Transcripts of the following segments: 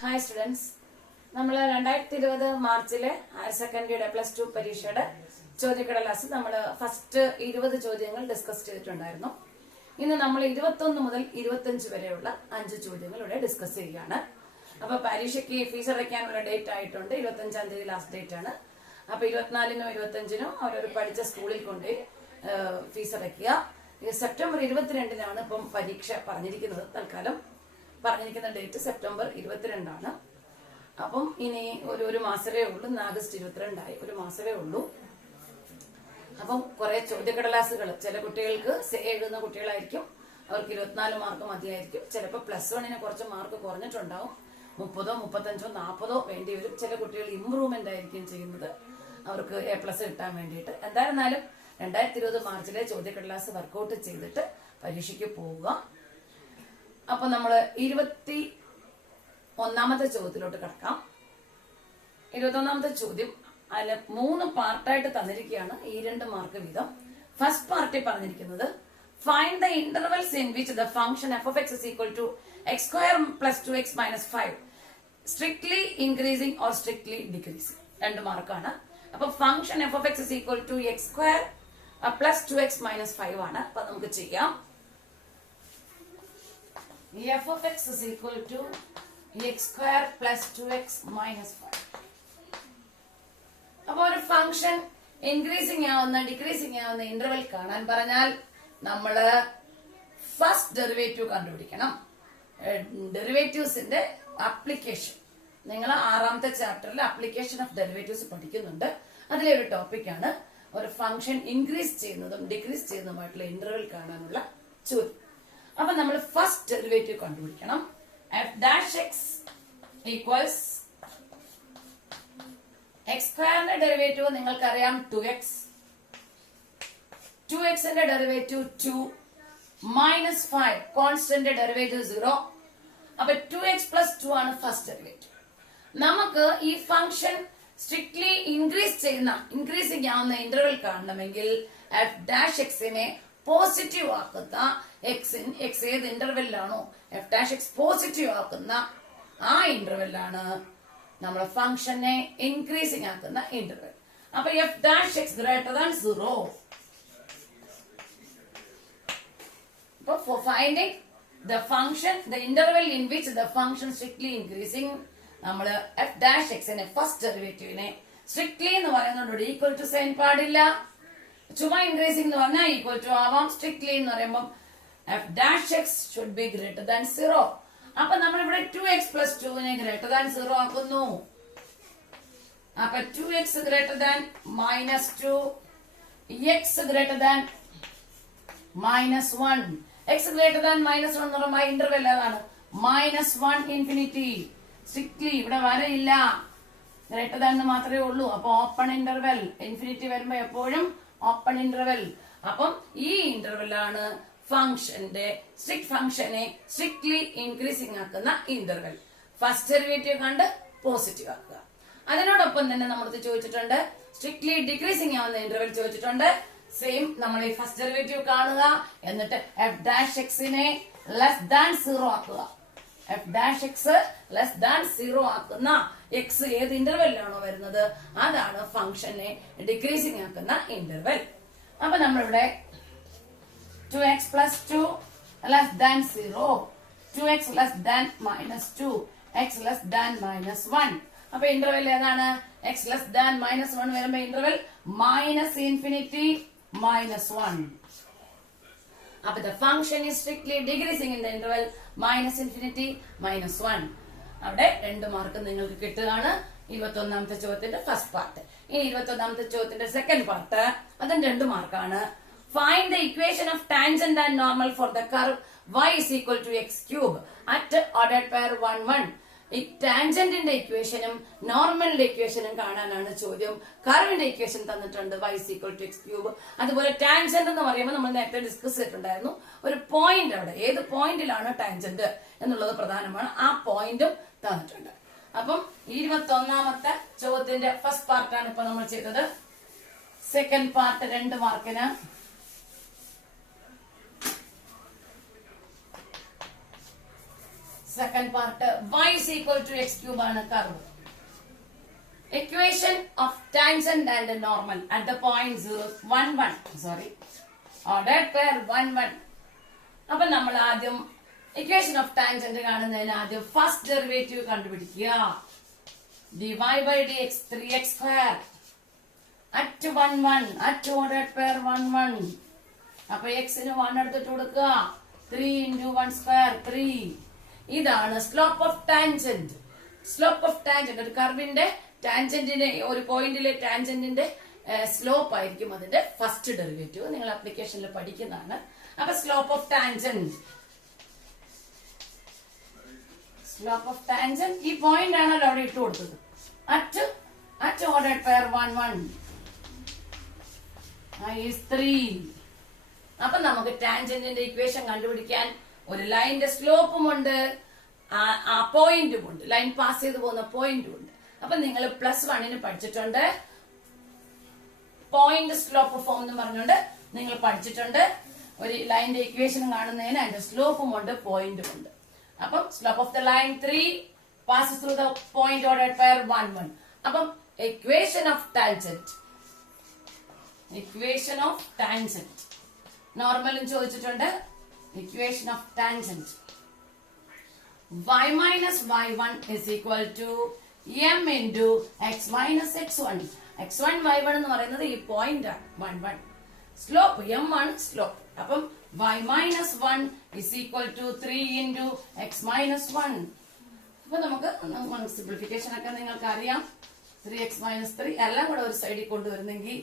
Hi students, നമ്മൾ 2020 മാർച്ചിലെ higher സെക്കൻഡറിയുടെ +2 പരീക്ഷയുടെ ചോദ്യക്കടലാസ് നമ്മൾ ഫസ്റ്റ് 20 ചോദ്യങ്ങൾ ഡിസ്കസ് ചെയ്തിട്ടുണ്ടായിരുന്നു. ഇന്ന് നമ്മൾ 21 മുതൽ 25 വരെയുള്ള 5 ചോദ്യങ്ങൾ ഇവിടെ ഡിസ്കസ് ചെയ്യുകയാണ്. അപ്പൊ പരീക്ഷയ്ക്ക് ഫീസ് അടയ്ക്കാനുള്ള ഡേറ്റ് ആയിട്ടുണ്ട്. 25-ാം തീയതി ലാസ്റ്റ് ഡേറ്റ് ആണ്. അപ്പൊ 24-നും 25-നും അവരൊരു പഠിച്ച സ്കൂളിൽ കൊണ്ട് ഫീസ് അടയ്ക്കുക. സെപ്റ്റംബർ 22-നാണ് ഇപ്പം പരീക്ഷ പറഞ്ഞിരിക്കുന്നത്. തൽക്കാലം പറഞ്ഞിരിക്കുന്ന ഡേറ്റ് സെപ്റ്റംബർ 22 അപ്പം ഇനി ഒരു മാസമേ ഉള്ളൂ. ആഗസ്റ്റ് 22 ഒരു മാസമേ ഉള്ളൂ. അപ്പം കുറെ ചോദ്യക്കടലാസുകൾ ചില കുട്ടികൾക്ക് എഴുതുന്ന കുട്ടികളായിരിക്കും, അവർക്ക് 24 മാർക്ക് മതിയായിരിക്കും. ചിലപ്പോൾ +1-ന് കുറച്ച് മാർക്ക് കുറഞ്ഞിട്ടുണ്ടാവും. 30-ഓ 35-ഓ 40-ഓ വേണ്ടി വരും. ചില കുട്ടികൾ ഇംപ്രൂവ്മെന്റ് ആയിരിക്കും ചെയ്യുന്നത്, അവർക്ക് A+ കിട്ടാൻ വേണ്ടിയിട്ട്. എന്തായിരുന്നാലും 2020 മാർച്ചിലെ ചോദ്യക്കടലാസ് വർക്കൗട്ട് ചെയ്തിട്ട് പരീക്ഷയ്ക്ക് പോവുക. അപ്പൊ നമ്മള് 21-ാമത്തെ ചോദ്യത്തിലോട്ട് കിടക്കാം. 21-ാമത്തെ ചോദ്യം അതിൽ 3 പാർട്ടായിട്ട് തന്നിരിക്കുകയാണ്, 2 മാർക്ക് വീതം. ഫസ്റ്റ് പാർട്ടിൽ പറഞ്ഞിരിക്കുന്നത് find the intervals in which the function f(x) is equal to x² + 2x - 5 strictly increasing or strictly decreasing. 2 മാർക്കാണ്. അപ്പൊ function f(x) is equal to x² + 2x - 5 ആണ്. അപ്പൊ നമുക്ക് ചെയ്യാം. f(x) is equal to x² + 2x - 5. അപ്പൊ ഒരു function increasing ആവുന്ന decreasing ആവുന്ന ഇന്റർവെൽ കാണാൻ പറഞ്ഞാൽ നമ്മള് ഫസ്റ്റ് ഡെറിവേറ്റീവ് കണ്ടുപിടിക്കണം. ഡെറിവേറ്റീവ്സിന്റെ അപ്ലിക്കേഷൻ നിങ്ങൾ 6-ാമത്തെ ചാപ്റ്ററിൽ അപ്ലിക്കേഷൻ ഓഫ് ഡെറിവേറ്റീവ്സ് പഠിക്കുന്നുണ്ട്. അതിലെ ഒരു ടോപ്പിക്കാണ് ഒരു ഫംഗ്ഷൻ ഇൻക്രീസ് ചെയ്യുന്നതും ഡിക്രീസ് ചെയ്യുന്നതുമായിട്ടുള്ള ഇന്റർവെൽ കാണാനുള്ള ചോദ്യം. അപ്പൊ നമ്മൾ ഫസ്റ്റ് ഡെറിവേറ്റീവ് കണ്ടുപിടിക്കണം. f(x) ഈക്വൽസ് x² ഡെറിവേറ്റീവ് നിങ്ങൾക്കറിയാം 2x. 2xന്റെ ഡെറിവേറ്റീവ് 2 - 5 കോൺസ്റ്റന്റ് ഡെറിവേറ്റീവ് 0. അപ്പൊ 2x + 2 ആണ് ഫസ്റ്റ് ഡെറിവേറ്റീവ്. നമുക്ക് ഈ ഫംഗ്ഷൻ സ്ട്രിക്ട്ലി ഇൻക്രീസിംഗ് ആവുന്ന ഇന്റർവെൽ കാണണമെങ്കിൽ f'(x)നെ പോസിറ്റീവ് ആക്കുന്ന x ഏത് ഇന്റർവെല്ലാണോ f'(x) പോസിറ്റീവ് ആക്കുന്ന ആ ഇന്റർവെല്ലാണ് നമ്മുടെ ഫംഗ്ഷനെ ഇൻക്രീസിംഗ് ആക്കുന്ന ഇന്റർവെൽ. അപ്പൊ f'(x) > 0. For finding the function, the interval in which the function strictly increasing, നമ്മൾ f'(x)നെ ഫസ്റ്റ് ഡെറിവേറ്റീവിനെ സ്ട്രിക്ട്ലി എന്ന് പറയുന്നതോട് ഈക്വൽ ടു സൈൻ പാടില്ല. ചുമ്മാ ഇൻക്രീസിംഗ് എന്ന് പറഞ്ഞാൽ ഈക്വൽ ടു ആവാം. സ്ട്രിക്ട്ലി എന്ന് പറയുമ്പോൾ f'(x) should be greater than 0. അപ്പൊ നമ്മൾ ഇവിടെ 2x + 2നെ greater than 0 ആക്കുന്നു. അപ്പൊ 2x greater than -2, x greater than -1. x greater than -1 എന്ന് പറയുമ്പോൾ ഇന്റർവെൽ ഏതാണ്? -1 ∞. സ്ട്രിക്ട്ലി ഇവിടെ വരയില്ല, ഗ്രേറ്റർ ദാൻ മാത്രമേ ഉള്ളൂ. അപ്പൊ ഓപ്പൺ ഇന്റർവെൽ. ഇൻഫിനിറ്റി വരുമ്പോ എപ്പോഴും ഓപ്പൺ ഇന്റർവെൽ. അപ്പം ഈ ഇന്റർവെല്ലാണ് ഫംഗ്ഷനെ സ്ട്രിക്ട്ലി ഇൻക്രീസിംഗ് ആക്കുന്ന ഇന്റർവെൽ. ഫസ്റ്റ് ഡെറിവേറ്റീവ് കണ്ട് പോസിറ്റീവ് ആക്കുക. അതിനോടൊപ്പം തന്നെ നമ്മളത് ചോദിച്ചിട്ടുണ്ട് സ്ട്രിക്ട്ലി ഡിക്രീസിംഗ് ആവുന്ന ഇന്റർവെൽ ചോദിച്ചിട്ടുണ്ട്. സെയിം നമ്മൾ ഈ ഫസ്റ്റ് ഡെറിവേറ്റീവ് കാണുക, എന്നിട്ട് f'(x)നെ <0 ആക്കുക. f'(x) <0 ആക്കുന്ന x ഏത് ഇന്റർവെല്ലാണോ വരുന്നത് അതാണ് ഫംഗ്ഷനെ ഡിക്രീസിംഗ് ആക്കുന്ന ഇന്റർവെൽ. അപ്പൊ നമ്മളിവിടെ 2x + 2 <0, 2x <-2, x <-1. അപ്പൊ ഇന്റർവെൽ ഏതാണ്? x <-1 വരുമ്പോ ഇന്റർവെൽ -∞ -1. അപ്പൊ the function is strictly decreasing in the interval -∞ -1. അവിടെ 2 മാർക്ക് നിങ്ങൾക്ക് കിട്ടുകയാണ് 21-ാമത്തെ ചോദ്യത്തിന്റെ ഫസ്റ്റ് പാർട്ട്. ഈ 21-ാമത്തെ ചോദ്യത്തിന്റെ സെക്കൻഡ് പാർട്ട് അതും 2 മാർക്കാണ്. Find the equation of tangent and normal for the curve y is equal to x³ at ordered pair 1 1. ഈ ടാൻജന്റിന്റെ ഇക്വേഷനും നോർമലിന്റെ ഇക്വേഷനും കാണാനാണ് ചോദ്യം. കർവിന്റെ ഇക്വേഷൻ തന്നിട്ടുണ്ട് y is equal to x³. അതുപോലെ ടാൻജന്റ് എന്ന് പറയുമ്പോൾ നമ്മൾ നേരത്തെ ഡിസ്കസ് ചെയ്തിട്ടുണ്ടായിരുന്നു ഒരു പോയിന്റ്, അവിടെ ഏത് പോയിന്റിലാണ് ടാൻജന്റ് എന്നുള്ളത് പ്രധാനമാണ്. ആ പോയിന്റും തന്നിട്ടുണ്ട്. അപ്പം 21-ാമത്തെ ചോദ്യത്തിന്റെ ഫസ്റ്റ് പാർട്ടാണ് ഇപ്പൊ നമ്മൾ ചെയ്തത്. സെക്കൻഡ് പാർട്ട് 2 മാർക്കിന്. Second part y is equal to x cube ആണ് curve. Equation of tangent and normal at the point 1 1 sorry ordered pair 1 1. അപ്പൊ നമ്മൾ ആദ്യം ഇക്വേഷൻ ഓഫ് ടാൻജന്റ് കാണുന്നതിന് ആദ്യം ഫസ്റ്റ് ഡെറിവേറ്റീവ് കണ്ടുപിടിക്കുക. dy by dx 3x square at 1 1 at ordered pair 1 1. അപ്പൊ x ന് 1 എടുത്തിട്ട് കൊടുക്കുക. 3 into 1 square 3. ഇതാണ് slope of tangent. Slope of tangent ഒരു കർവിന്റെ ടാൻജന്റിന്റെ ഒരു പോയിന്റിലെ ടാൻജന്റിന്റെ സ്ലോപ്പ് ആയിരിക്കും അതിന്റെ ഫസ്റ്റ് ഡെറിവേറ്റീവ്. നിങ്ങൾ ആപ്ലിക്കേഷനിൽ പഠിക്കുന്നതാണ്. അപ്പൊ സ്ലോപ്പ് ഓഫ് ടാൻജന്റ് ഈ പോയിന്റ് ആണല്ലോ അവിടെ ഇട്ട് കൊടുത്തത്. At ordered pair 1 1 is 3. അപ്പൊ നമുക്ക് ടാൻജന്റിന്റെ ഇക്വേഷൻ കണ്ടുപിടിക്കാൻ ഒരു ലൈനിന്റെ സ്ലോപ്പും ഉണ്ട്, ആ പോയിന്റും ഉണ്ട്, ലൈൻ പാസ് ചെയ്ത് പോകുന്ന പോയിന്റും ഉണ്ട്. അപ്പൊ നിങ്ങൾ +1 പഠിച്ചിട്ടുണ്ട്. പോയിന്റ് സ്ലോപ്പ് ഫോം എന്ന് പറഞ്ഞുകൊണ്ട് നിങ്ങൾ പഠിച്ചിട്ടുണ്ട്. ഒരു ലൈനിന്റെ ഇക്വേഷൻ കാണുന്നതിന് അതിന്റെ സ്ലോപ്പും ഉണ്ട്, പോയിന്റും ഉണ്ട്. അപ്പം slope of the line 3 passes through the point ordered pair 1 1. അപ്പം ഇക്വേഷൻ ഓഫ് ടാൻജന്റ് നോർമലും ചോദിച്ചിട്ടുണ്ട്. Equation of tangent y minus y1 is equal to m into x minus x1. x1 y1 എന്ന് പറയുന്നത് ഈ പോയിന്റ് ആണ് 1 1. സ്ലോപ്പ് m ആണ് slope. അപ്പം y minus 1 is equal to 3 into x minus 1. അപ്പൊ നമുക്ക് simplification ഒക്കെ നിങ്ങൾക്ക് അറിയാം. 3x minus 3 എല്ലാം കൂടെ ഒരു സൈഡിൽ കൊണ്ടുവരുന്നെങ്കിൽ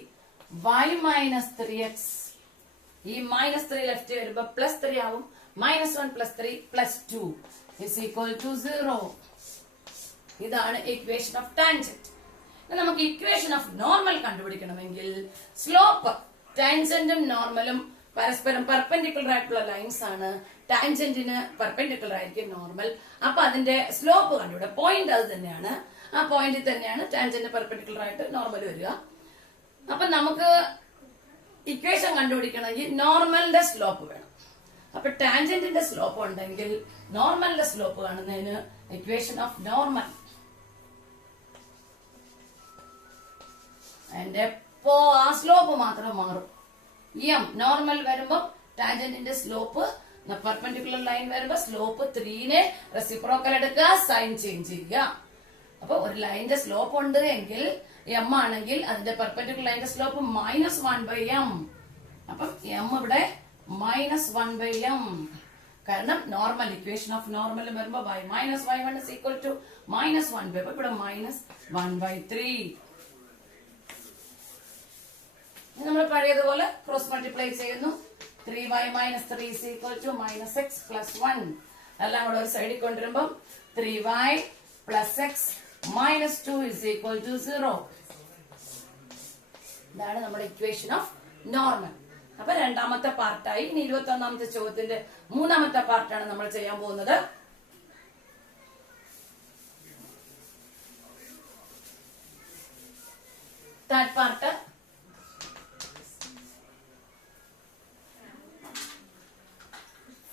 y minus 3x, ഈ -3 ലെഫ്റ്റ് വരുമ്പോ +3 ആവും. -1 +3 +2 is equal to 0. ഇതാണ് ഇക്വേഷൻ ഓഫ് ടാൻജന്റ്. നമുക്ക് ഇക്വേഷൻ ഓഫ് നോർമൽ കണ്ടുപിടിക്കണമെങ്കിൽ സ്ലോപ്പ്, ടാൻജന്റും നോർമലും പരസ്പരം പെർപെൻഡിക്കുലർ ആയിട്ടുള്ള ലൈൻസ് ആണ്. ടാൻജന്റിന് പെർപെൻഡിക്കുലർ ആയിരിക്കും നോർമൽ. അപ്പൊ അതിന്റെ സ്ലോപ്പ് കണ്ടുപിടിക്കുക. പോയിന്റ് അത് തന്നെയാണ്, ആ പോയിന്റിൽ തന്നെയാണ് ടാൻജന്റ് പെർപെൻഡിക്കുലർ ആയിട്ട് നോർമൽ വരിക. അപ്പൊ നമുക്ക് ഇക്വേഷൻ കണ്ടുപിടിക്കണമെങ്കിൽ നോർമലിന്റെ സ്ലോപ്പ് വേണം. അപ്പൊ ടാൻജന്റിന്റെ സ്ലോപ്പ് ഉണ്ടെങ്കിൽ നോർമലിന്റെ സ്ലോപ്പ് കാണുന്നതിന് ഇക്വേഷൻ ഓഫ് നോർമൽ. എപ്പോ ആ സ്ലോപ്പ് മാത്രം മാറും. എം നോർമൽ വരുമ്പോ ടാൻജന്റിന്റെ സ്ലോപ്പ്, പെർപെൻഡിക്കുലർ ലൈൻ വരുമ്പോ സ്ലോപ്പ് 3നെ റെസിപ്രോക്കൽ എടുക്കുക, സൈൻ ചേഞ്ച് ചെയ്യുക. അപ്പൊ ഒരു ലൈനിന്റെ സ്ലോപ്പ് ഉണ്ട് എങ്കിൽ എം ആണെങ്കിൽ അതിന്റെ പെർപെൻഡിക്കുലർ ലൈനിന്റെ സ്ലോപ്പ് -1/m. അപ്പം എം ഇവിടെ -1/m. കാരണം നോർമൽ ഇക്വേഷൻ ഓഫ് നോർമൽ വരുമ്പോ y minus y1 is equal to -1/, ഇവിടെ -1/3. നമ്മൾ പഴയതുപോലെ ക്രോസ് മൾട്ടിപ്ലൈ ചെയ്യുന്നു. 3y minus 3 is equal to -x plus 1. എല്ലാം കൂടെ ഒരു സൈഡിൽ കൊണ്ടുവരുമ്പോ 3y plus x minus 2 is equal to 0. ഇതാണ് നമ്മുടെ ഇക്വേഷൻ ഓഫ് നോർമൽ. അപ്പൊ രണ്ടാമത്തെ പാർട്ടായി. ഇനി 21ാമത്തെ ചോദ്യത്തിന്റെ 3ാമത്തെ പാർട്ടാണ് നമ്മൾ ചെയ്യാൻ പോകുന്നത്. Third part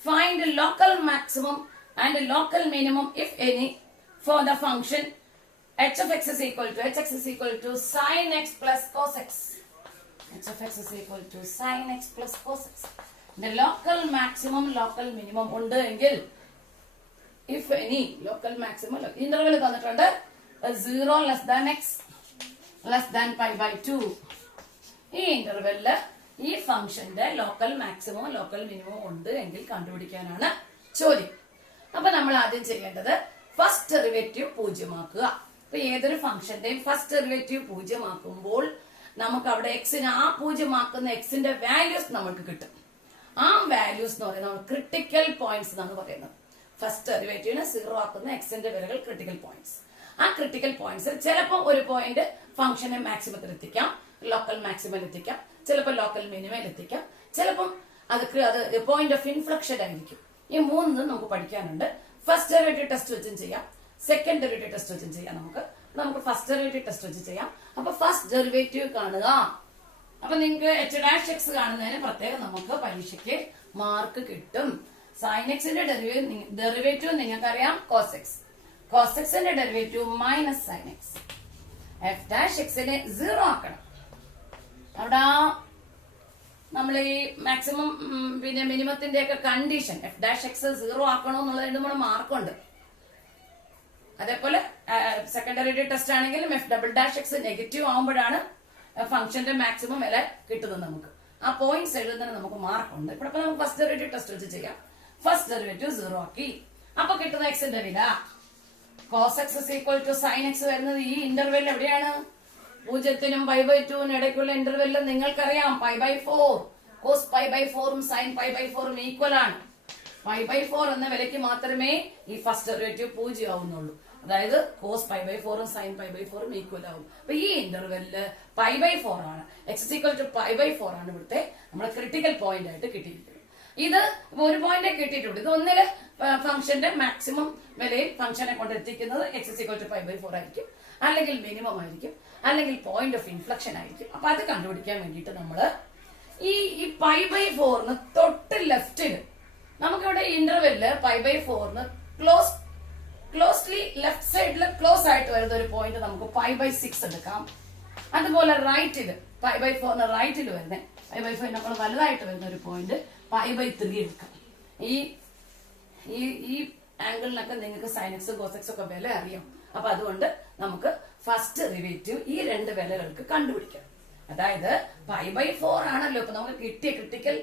find local maximum and local minimum if any for the function h of x is equal to sin x plus cos x. h of x is equal to sin x plus cos x. The local maximum, local minimum ഉണ്ട് എങ്കിൽ if any local maximum interval തന്നിട്ടുണ്ട് 0 less than x less than pi/2. ഈ ഇന്റർവെല്ലില് ഈ ഫംഗ്ഷന്റെ local maximum local minimum ഉണ്ട് എങ്കിൽ കണ്ടുപിടിക്കാനാണ് ചോദ്യം. അപ്പൊ നമ്മൾ ആദ്യം ചെയ്യേണ്ടത് ഫസ്റ്റ് ഡെറിവേറ്റീവ് 0 ആക്കുക. അപ്പൊ ഏതൊരു ഫംഗ്ഷന്റെയും ഫസ്റ്റ് ഡെറിവേറ്റീവ് 0 ആക്കുമ്പോൾ നമുക്ക് അവിടെ എക്സിന് ആ 0 ആക്കുന്ന എക്സിന്റെ വാല്യൂസ് നമുക്ക് കിട്ടും. ആ വാല്യൂസ് എന്ന് പറയുന്നത് ക്രിട്ടിക്കൽ പോയിന്റ്സ് എന്നാണ് പറയുന്നത്. ഫസ്റ്റ് ഡെറിവേറ്റീവിന് 0 ആക്കുന്ന എക്സിന്റെ വിലകൾ ക്രിട്ടിക്കൽ പോയിന്റ്സ്. ആ ക്രിട്ടിക്കൽ പോയിന്റ്സ് ചിലപ്പോൾ ഒരു പോയിന്റ് ഫംഗ്ഷനെ മാക്സിമത്തിൽ എത്തിക്കാം, ലോക്കൽ മാക്സിമം എത്തിക്കാം, ചിലപ്പോൾ ലോക്കൽ മിനിമം എത്തിക്കാം, ചിലപ്പം അത് പോയിന്റ് ഓഫ് ഇൻഫ്ലക്ഷൻ ആയിരിക്കും. ഈ മൂന്നും നമുക്ക് പഠിക്കാനുണ്ട്. ഫസ്റ്റ് ഡെറിവേറ്റീവ് ടെസ്റ്റ് വെച്ചും ചെയ്യാം, സെക്കൻഡ് ഡെറിവേറ്റീവ് ടെസ്റ്റ് വെച്ചും ചെയ്യാം. നമുക്ക് ഫസ്റ്റ് ഡെറിവേറ്റീവ് ടെസ്റ്റ് വെച്ച് ചെയ്യാം. അപ്പൊ ഫസ്റ്റ് ഡെറിവേറ്റീവ് കാണുക. അപ്പൊ നിങ്ങൾക്ക് h' x കാണുന്നതിന് പ്രത്യേകം നമുക്ക് പരീക്ഷയ്ക്ക് മാർക്ക് കിട്ടും. സൈൻ എക്സിന്റെ ഡെറിവേറ്റീവ് നിങ്ങൾക്കറിയാം കോസ് എക്സ്. കോസ് എക്സിന്റെ derivative minus sine x. F dash എക്സിനെ 0 ആക്കണം. അവിടെ നമ്മൾ ഈ മാക്സിമം പിന്നെ മിനിമത്തിന്റെ ഒക്കെ കണ്ടീഷൻ എഫ് ഡാഷ് എക്സ് 0 ആക്കണോ എന്നുള്ളത് 2-3 മാർക്കുണ്ട്. അതേപോലെ സെക്കൻഡറി ടെസ്റ്റ് ആണെങ്കിലും f double dash x negative ആകുമ്പോഴാണ് ഫംഗ്ഷന്റെ മാക്സിമം വില കിട്ടുന്നത്. നമുക്ക് ആ പോയിന്റ്സ് എഴുതുന്നതിന് നമുക്ക് മാർക്കുണ്ട്. ഇവിടെ നമുക്ക് ഫസ്റ്റ് ഡെറിവേറ്റീവ് ടെസ്റ്റ് വെച്ച് ചെയ്യാം. ഫസ്റ്റ് ഡെറിവേറ്റീവ് 0 ആക്കി. അപ്പൊ കിട്ടുന്ന എക്സിന്റെ വില cos x is equal to sine x വരുന്നത് ഈ ഇന്റർവെൽ എവിടെയാണ്? 0-നും π/2 ഇടയ്ക്കുള്ള ഇന്റർവെല്ലിൽ നിങ്ങൾക്കറിയാം π/4. കോസ് π/4ഉം സൈൻ π/4ഉം ഈക്വൽ ആണ്. π/4 എന്ന വിലയ്ക്ക് മാത്രമേ ഈ ഫസ്റ്റ് ഡെറിവേറ്റീവ് 0 ആവുന്നുള്ളൂ. അതായത് കോസ് π/4ഉം സൈൻ π/4ഉം ഈക്വൽ ആവും. അപ്പൊ ഈ ഇന്റർവെല്ലില് π/4 ആണ്. എക്സ് ഇസ് ഈക്വൽ ടു π/4 ആണ് ഇവിടുത്തെ നമ്മുടെ ക്രിട്ടിക്കൽ പോയിന്റ് ആയിട്ട് കിട്ടിയിരിക്കുന്നത്. ഇത് ഒരു പോയിന്റ് കിട്ടിയിട്ടുണ്ട്. ഇത് ഒന്നില് ഫംഗ്ഷന്റെ മാക്സിമം വിലയിൽ ഫംഗ്ഷനെ കൊണ്ടെത്തിക്കുന്നത് എക്സ് ഇസ് ഈക്വൽ ടു π/4 ആയിരിക്കും, അല്ലെങ്കിൽ മിനിമം ആയിരിക്കും, അല്ലെങ്കിൽ പോയിന്റ് ഓഫ് ഇൻഫ്ലക്ഷൻ ആയിരിക്കും. അപ്പൊ അത് കണ്ടുപിടിക്കാൻ വേണ്ടിയിട്ട് നമ്മള് ഈ π/4ന് തൊട്ട് ലെഫ്റ്റില് നമുക്കിവിടെ ഇന്റർവെല്ലില് π/4ന് ക്ലോസ്ലി ലെഫ്റ്റ് സൈഡില് ക്ലോസ് ആയിട്ട് വരുന്ന ഒരു പോയിന്റ് നമുക്ക് π/6 എടുക്കാം. അതുപോലെ റൈറ്റില് π/4ന് റൈറ്റില് വരുന്നത് π/4 നമ്മൾ വലുതായിട്ട് വരുന്ന ഒരു പോയിന്റ് π/3 എടുക്കാം. ഈ ആംഗിളിനൊക്കെ നിങ്ങൾക്ക് സൈൻ എക്സും കോസ് എക്സും ഒക്കെ വില അറിയാം. അപ്പൊ അതുകൊണ്ട് നമുക്ക് ഫസ്റ്റ് ഡെറിവേറ്റീവ് ഈ 2 വിലകൾക്ക് കണ്ടുപിടിക്കാം. അതായത് π/4 ആണല്ലോ ഇപ്പൊ നമുക്ക് കിട്ടിയ ക്രിട്ടിക്കൽ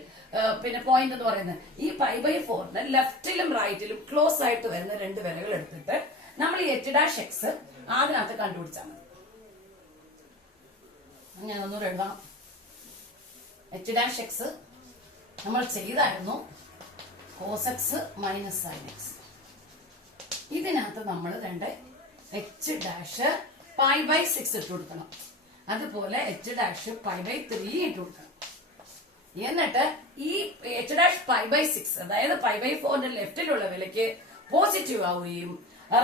പിന്നെ പോയിന്റ് എന്ന് പറയുന്നത്. ഈ π/4ന് ലെഫ്റ്റിലും റൈറ്റിലും ക്ലോസ് ആയിട്ട് വരുന്ന 2 വിലകൾ എടുത്തിട്ട് നമ്മൾ ഈ h ഡാഷ് എക്സ് അതിനകത്ത് കണ്ടുപിടിച്ചാൽ മതി. ഞാൻ ഒന്നുകൂടെ എഴുതാം. h ഡാഷ് എക്സ് നമ്മൾ ചെയ്തായിരുന്നു cos x minus sine x. ഇതിനകത്ത് നമ്മൾ h ഡാഷ് π/6 ഇട്ട് കൊടുക്കണം. അതുപോലെ h ഡാഷ് π/3 ഇട്ട് കൊടുക്കണം. എന്നിട്ട് ഈ h ഡാഷ് π/6 അതായത് π/4ന്റെ ലെഫ്റ്റിലുള്ള വിലയ്ക്ക് പോസിറ്റീവ് ആവുകയും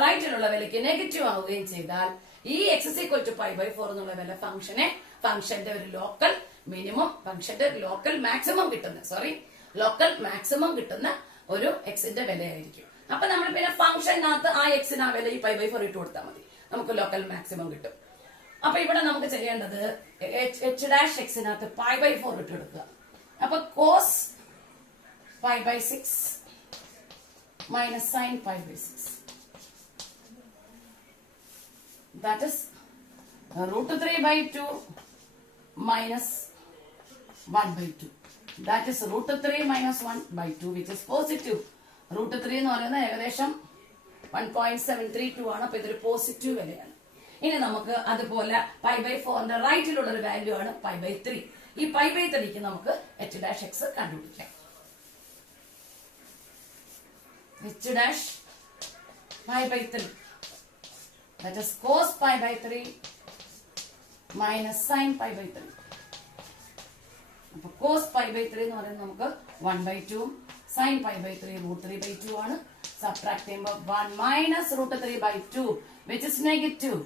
റൈറ്റിലുള്ള വിലയ്ക്ക് നെഗറ്റീവ് ആവുകയും ചെയ്താൽ ഈ x is equal to π/4 എന്നുള്ള വില ഫംഗ്ഷന്റെ ഒരു ലോക്കൽ മിനിമം, ഫംഗ്ഷന്റെ ലോക്കൽ മാക്സിമം കിട്ടുന്ന ഒരു എക്സിന്റെ വിലയായിരിക്കും. അപ്പൊ നമ്മൾ പിന്നെ ഫംഗ്ഷനകത്ത് ആ എക്സിന് ആ വില ഈ π/4 ഇട്ട് കൊടുത്താൽ മതി, നമുക്ക് ലോക്കൽ മാക്സിമം കിട്ടും. അപ്പൊ ഇവിടെ നമുക്ക് ചെയ്യേണ്ടത് h ഡാഷ് എക്സിനകത്ത് π/4 ഇട്ട് കൊടുക്കുക. അപ്പൊ cos π/6 minus sine π/6 that is √3/2 minus 1/2. That is √3 minus 1/2 which is positive. √3 എന്ന് പറയുന്നത് ഏകദേശം 1.732 ആണ്. അപ്പൊ ഇതൊരു പോസിറ്റീവ് വിലയാണ്. ഇനി നമുക്ക് അതുപോലെ π/4ന്റെ റൈറ്റിലുള്ള ഒരു വാല്യൂ ആണ് π/3. ഈ π/3ക്ക് നമുക്ക് h ഡാഷ് എക്സ് കണ്ടുപിടിക്കാം. h dash π/3 that is cos π/3 minus sin π/3. അപ്പൊ cos π/3 എന്ന് പറയുന്നത് നമുക്ക് 1/2 sin π/3 √3/2 ആണ്. സബ്ട്രാക്ട് ചെയ്യുമ്പോൾ 1 minus √3/2 which is negative.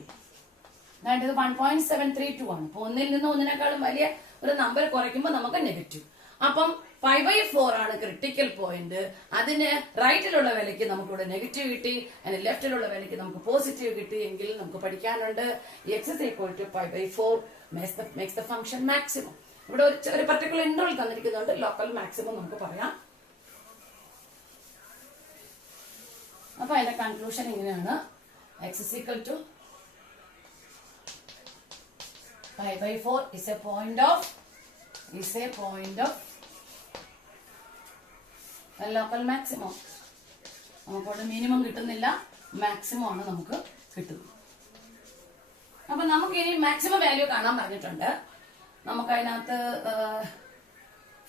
അതായത് ഇത് 1.732 ആണ്. അപ്പൊ ഒന്നിൽ നിന്ന് ഒന്നിനേക്കാളും വലിയ ഒരു നമ്പർ കുറയ്ക്കുമ്പോൾ നമുക്ക് നെഗറ്റീവ്. അപ്പം π/4 ആണ് ക്രിട്ടിക്കൽ പോയിന്റ്. അതിന് റൈറ്റിലുള്ള വിലയ്ക്ക് നമുക്കിവിടെ നെഗറ്റീവ് കിട്ടി, അതിന് ലെഫ്റ്റിലുള്ള വിലയ്ക്ക് നമുക്ക് പോസിറ്റീവ് കിട്ടി. എങ്കിൽ നമുക്ക് പഠിക്കാനുണ്ട് x is equal to π/4 makes the function maximum. ഇവിടെ ഒരു പർട്ടിക്കുലർ ഇന്റർവൽ തന്നിരിക്കുന്നുണ്ട്, ലോക്കൽ മാക്സിമം നമുക്ക് പറയാം. അപ്പൊ അതിന്റെ കൺക്ലൂഷൻ ഇങ്ങനെയാണ്. x is equal to π/4 is a point of local maximum. നമുക്കവിടെ മിനിമം കിട്ടുന്നില്ല, മാക്സിമം ആണ് നമുക്ക് കിട്ടുന്നത്. അപ്പൊ നമുക്ക് ഇനി മാക്സിമം വാല്യൂ കാണാൻ പറഞ്ഞിട്ടുണ്ട്. നമുക്ക് അതിനകത്ത്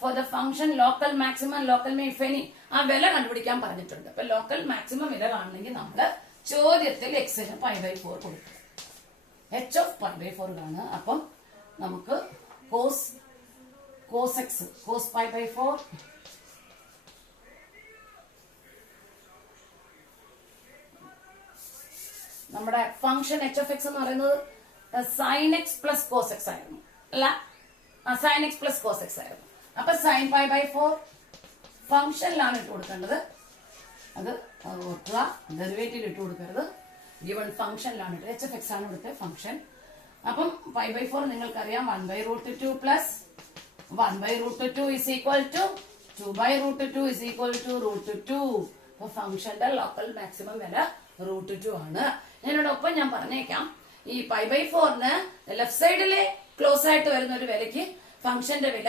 for the function local maximum local mean if any ആ വില കണ്ടുപിടിക്കാൻ പറഞ്ഞിട്ടുണ്ട്. അപ്പൊ ലോക്കൽ മാക്സിമം വില കാണണമെങ്കിൽ നമ്മള് ചോദ്യത്തിൽ എക്സിന് π/4 കൊടുക്കും. h of π/4 ആണ്. അപ്പം നമുക്ക് cos π/4 നമ്മുടെ ഫംഗ്ഷൻ h of x എന്ന് പറയുന്നത് sin x plus cos x ആയിരുന്നു, അല്ല sin x plus cos x ആയിരുന്നു. അപ്പൊ sin π/4 ഫംഗ്ഷനിലാണ് ഇട്ട് കൊടുക്കേണ്ടത്. അത് ഓർക്കുക, ഡെറിവേറ്റീവ് ഇട്ട് കൊടുക്കരുത്. ഗിവൺ ഫംഗ്ഷനിലാണ് ഇട്ട്, HFX ആണ് ഇവിടുത്തെ ഫംഗ്ഷൻ. അപ്പം π/4 നിങ്ങൾക്കറിയാം 1/√2 plus 1/√2 is equal to 2/√2 is equal to √2. അപ്പൊ ഫംഗ്ഷന്റെ ലോക്കൽ മാക്സിമം വില √2 ആണ്. ഇതിനോടൊപ്പം ഞാൻ പറഞ്ഞേക്കാം, ഈ π/4ന് ലെഫ്റ്റ് സൈഡിലെ ക്ലോസ് ആയിട്ട് വരുന്ന ഒരു വിലയ്ക്ക് ഫംഗ്ഷന്റെ വില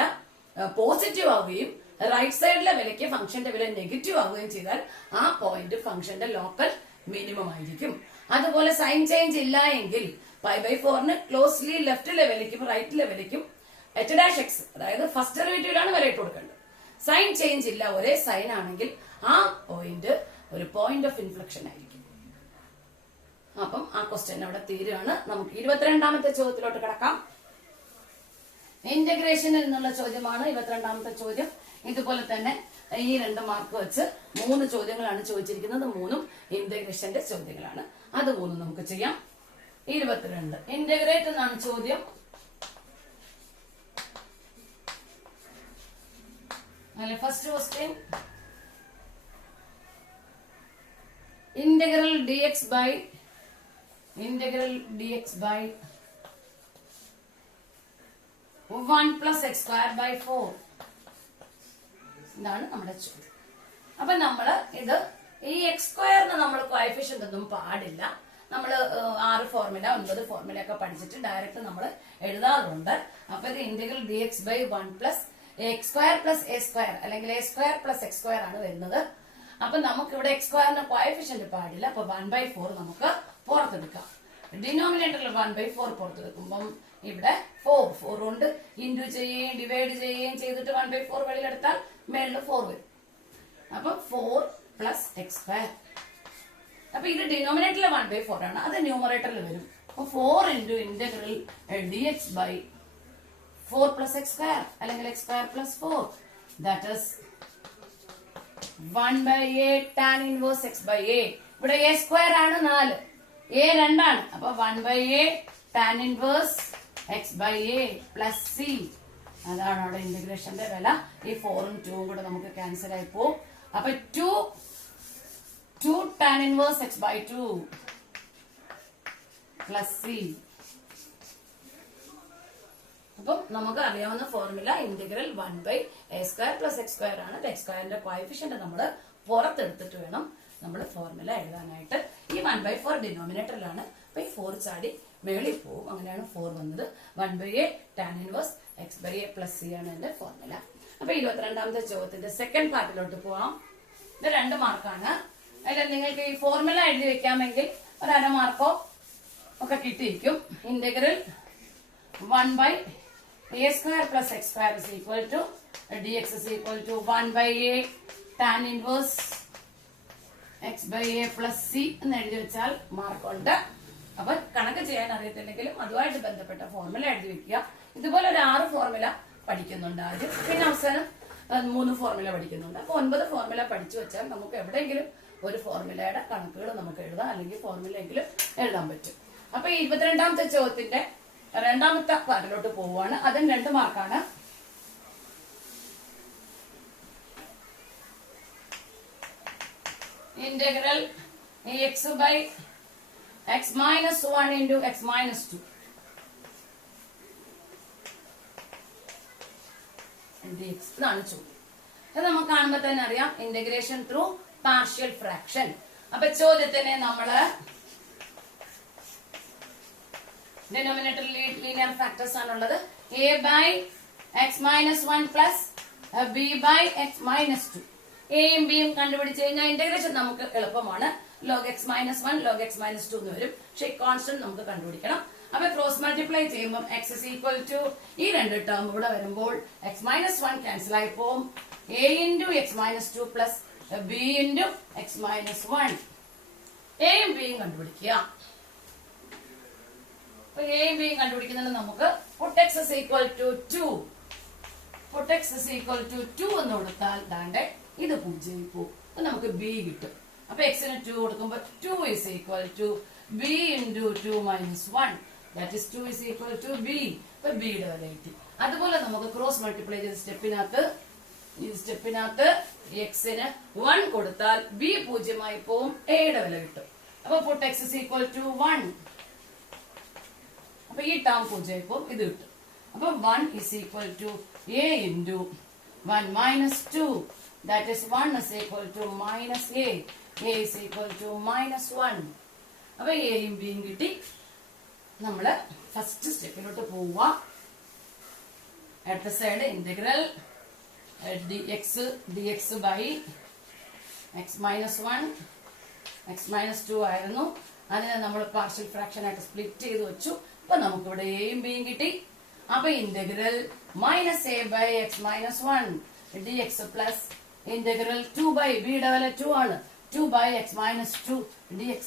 പോസിറ്റീവ് ആവുകയും റൈറ്റ് സൈഡിലെ വിലയ്ക്ക് ഫംഗ്ഷന്റെ വില നെഗറ്റീവ് ആവുകയും ചെയ്താൽ ആ പോയിന്റ് ഫംഗ്ഷന്റെ ലോക്കൽ മിനിമം ആയിരിക്കും. അതുപോലെ സൈൻ ചേഞ്ച് ഇല്ല എങ്കിൽ π/4ന് ക്ലോസ്ലി ലെഫ്റ്റിലെ വിലയ്ക്കും റൈറ്റിലെ വിലയ്ക്കും h'(x) അതായത് ഫസ്റ്റ് ഡെറിവേറ്റീവിലാണ് വില ഇട്ട് കൊടുക്കേണ്ടത്. സൈൻ ചേഞ്ച് ഇല്ല, ഒരേ സൈൻ ആണെങ്കിൽ ആ പോയിന്റ് ഒരു പോയിന്റ് ഓഫ് ഇൻഫ്ലക്ഷൻ ആയിരിക്കും. അപ്പം ആ ക്വസ്റ്റ്യൻ അവിടെ തീരുകയാണ്. നമുക്ക് 22ാമത്തെ ചോദ്യത്തിലോട്ട് കിടക്കാം. ഇന്റഗ്രേഷനിൽ നിന്നുള്ള ചോദ്യമാണ് 22ാമത്തെ ചോദ്യം. ഇതുപോലെ തന്നെ ഈ 2 മാർക്ക് വെച്ച് 3 ചോദ്യങ്ങളാണ് ചോദിച്ചിരിക്കുന്നത്. 3ഉം ഇന്റഗ്രേഷന്റെ ചോദ്യങ്ങളാണ്. അത് 3 നമുക്ക് ചെയ്യാം. 22 ഇന്റഗ്രേറ്റ് എന്നാണ് ചോദ്യം. First question, integral dx by 1 plus x²/4 ഇതാണ് നമ്മുടെ ചോദ്യം. അപ്പൊ നമ്മള് ഇത് ഈ x²ന് നമ്മൾ കോഎഫിഷ്യന്റ് ഒന്നും പാടില്ല. നമ്മൾ 6 ഫോർമുല 9 ഫോർമുല ഒക്കെ പഠിച്ചിട്ട് ഡയറക്റ്റ് നമ്മൾ എഴുതാറുണ്ട്. അപ്പൊ ഇത് integral dx by 1 plus x² plus a² അല്ലെങ്കിൽ a² plus x² ആണ് വരുന്നത്. അപ്പൊ നമുക്ക് ഇവിടെ x²ന് കോഎഫിഷ്യന്റ് പാടില്ല. അപ്പൊ 1/4 നമുക്ക് പുറത്തെടുക്കാം. ഡിനോമിനേറ്ററിൽ 1/4 പുറത്തെടുക്കുമ്പം ഇവിടെ 4 കൊണ്ട് ഇൻറ്റു ചെയ്യുകയും ഡിവൈഡ് ചെയ്യുകയും ചെയ്തിട്ട് 1/4 വെളിയിലെടുത്താൽ മേളിൽ 4 വരും. അപ്പൊ 4 plus x². അപ്പൊ ഇത് ഡിനോമിനേറ്ററിൽ 1/4 ആണ്, അത് ന്യൂമറേറ്ററിൽ വരും. അപ്പൊ 4 into integral dx by 4 plus x² അല്ലെങ്കിൽ x² plus 4 that is 1/a tan inverse x by a. ഇവിടെ a² ആണ് 4, a 2 ആണ്. അപ്പൊ 1/a tan inverse x by a plus c. അതാണ് അവിടെ ഇന്റഗ്രേഷന്റെ വില. ഈ 4ഉം 2ഉം കൂടെ നമുക്ക് ക്യാൻസൽ ആയി പോകും. അപ്പൊ 2 tan inverse x by 2 plus c. അപ്പം നമുക്ക് അറിയാവുന്ന formula integral 1/a² plus x² ആണ്. x²ന്റെ കോഎഫിഷ്യന്റ് നമ്മൾ പുറത്തെടുത്തിട്ട് വേണം നമ്മൾ ഫോർമുല എഴുതാനായിട്ട്. ഈ 1/4 ഡിനോമിനേറ്ററിലാണ്. അപ്പൊ ഈ 4 ചാടി മേളിൽ പോവും. അങ്ങനെയാണ് 4 വന്നത്. 1/a tan inverse x by a plus c ആണ് എന്റെ ഫോർമുല. അപ്പൊ 22ാമത്തെ ചോദ്യത്തിന്റെ സെക്കൻഡ് പാർട്ടിലോട്ട് പോവാം. ഇത് 2 മാർക്കാണ്. അതിൽ നിങ്ങൾക്ക് ഈ ഫോർമുല എഴുതി വെക്കാമെങ്കിൽ ഒരു 1/2 മാർക്കോ ഒക്കെ കിട്ടിയിരിക്കും. Integral 1/a² plus x² is equal to dx is equal to 1/a tan inverse x by a plus c എന്ന് എഴുതി വെച്ചാൽ മാർക്കുണ്ട്. അപ്പൊ കണക്ക് ചെയ്യാൻ അറിയത്തില്ലെങ്കിലും അതുമായിട്ട് ബന്ധപ്പെട്ട ഫോർമുല എഴുതി വെക്കുക. ഇതുപോലെ ഒരു 6 ഫോർമുല പഠിക്കുന്നുണ്ട് ആദ്യം, പിന്നെ അവസാനം 3 ഫോർമുല പഠിക്കുന്നുണ്ട്. അപ്പൊ 9 ഫോർമുല പഠിച്ചു വെച്ചാൽ നമുക്ക് എവിടെയെങ്കിലും ഒരു ഫോർമുലയുടെ കണക്കുകൾ നമുക്ക് എഴുതാം, അല്ലെങ്കിൽ ഫോർമുല എങ്കിലും എഴുതാൻ പറ്റും. അപ്പൊ 22ാമത്തെ ചോദ്യത്തിന്റെ 2ാമത്തെ പാർട്ടിലോട്ട് പോവുകയാണ്. അതും 2 മാർക്കാണ്. Integral x by x minus 1 into x minus 2 dx ഇതാണ് ചോദ്യം. ഇത് നമുക്ക് കാണുമ്പോൾ തന്നെ അറിയാം, ഇന്റഗ്രേഷൻ ത്രൂ പാർഷ്യൽ ഫ്രാക്ഷൻ. അപ്പൊ ചോദ്യത്തിനെ നമ്മള് ഡിനോമിനേറ്റർ ലീനിയർ ഫാക്ടേഴ്സ് ആണുള്ളത്. a by x minus 1 plus b by x minus 2. എയും ബിയും കണ്ടുപിടിച്ച് കഴിഞ്ഞാൽ ഇന്റഗ്രേഷൻ നമുക്ക് എളുപ്പമാണ്. log x minus 1 log x minus 2 എന്ന് വരും. പക്ഷെ കോൺസ്റ്റന്റ് നമുക്ക് കണ്ടുപിടിക്കണം. അപ്പൊ ക്രോസ് മൾട്ടിപ്ലൈ ചെയ്യുമ്പോൾ x is equal to ഈ 2 ടേം ഇവിടെ വരുമ്പോൾ x minus 1 ക്യാൻസൽ ആയി പോകും. a into x minus 2 plus b into x minus 1. എയും ബിയും കണ്ടുപിടിക്കുക. അപ്പൊ എയും ബിയും കണ്ടുപിടിക്കുന്നത് നമുക്ക് put x is equal to 2 എന്ന് കൊടുത്താൽ ദാണ്ടെ ഇത് 0 പോകും. നമുക്ക് b കിട്ടും. അപ്പൊ x-ന് 2 കൊടുക്കുമ്പോൾ 2 is equal to b into 2 minus 1. That is 2 is equal to b. അപ്പൊ b യുടെ വില കിട്ടി. അതുപോലെ നമുക്ക് ക്രോസ് മൾട്ടിപ്ലൈ ചെയ്ത സ്റ്റെപ്പിനകത്ത് ഈ സ്റ്റെപ്പിനകത്ത് എക്സിന് 1 കൊടുത്താൽ ബി 0 പോവും, എയുടെ വില കിട്ടും. അപ്പൊ put x is equal to 1. അപ്പൊ ഈ ടേം 0 പോവും, ഇത് കിട്ടും. അപ്പൊ 1 is equal to a into 1 minus 2. That is 1 is equal to minus a. A is equal to minus 1. അപ്പൊ എയും ബിയും കിട്ടി. നമ്മള് ഫസ്റ്റ് സ്റ്റെപ്പിലോട്ട് പോവുക. അടുത്ത side integral dx by x minus 1 x minus 2 ആയിരുന്നു. അതിനെ നമ്മൾ പാർഷ്യൽ ഫ്രാക്ഷൻ ആയിട്ട് സ്പ്ലിറ്റ് ചെയ്ത് വെച്ചു. അപ്പൊ നമുക്ക് ഇവിടെ എയും ബിയും കിട്ടി. അപ്പൊ integral minus a by x minus 1 dx plus integral 2 by ബിയുടെ വില 2 ആണ്, 2 ബൈ എക്സ് മൈനസ് 2 dx.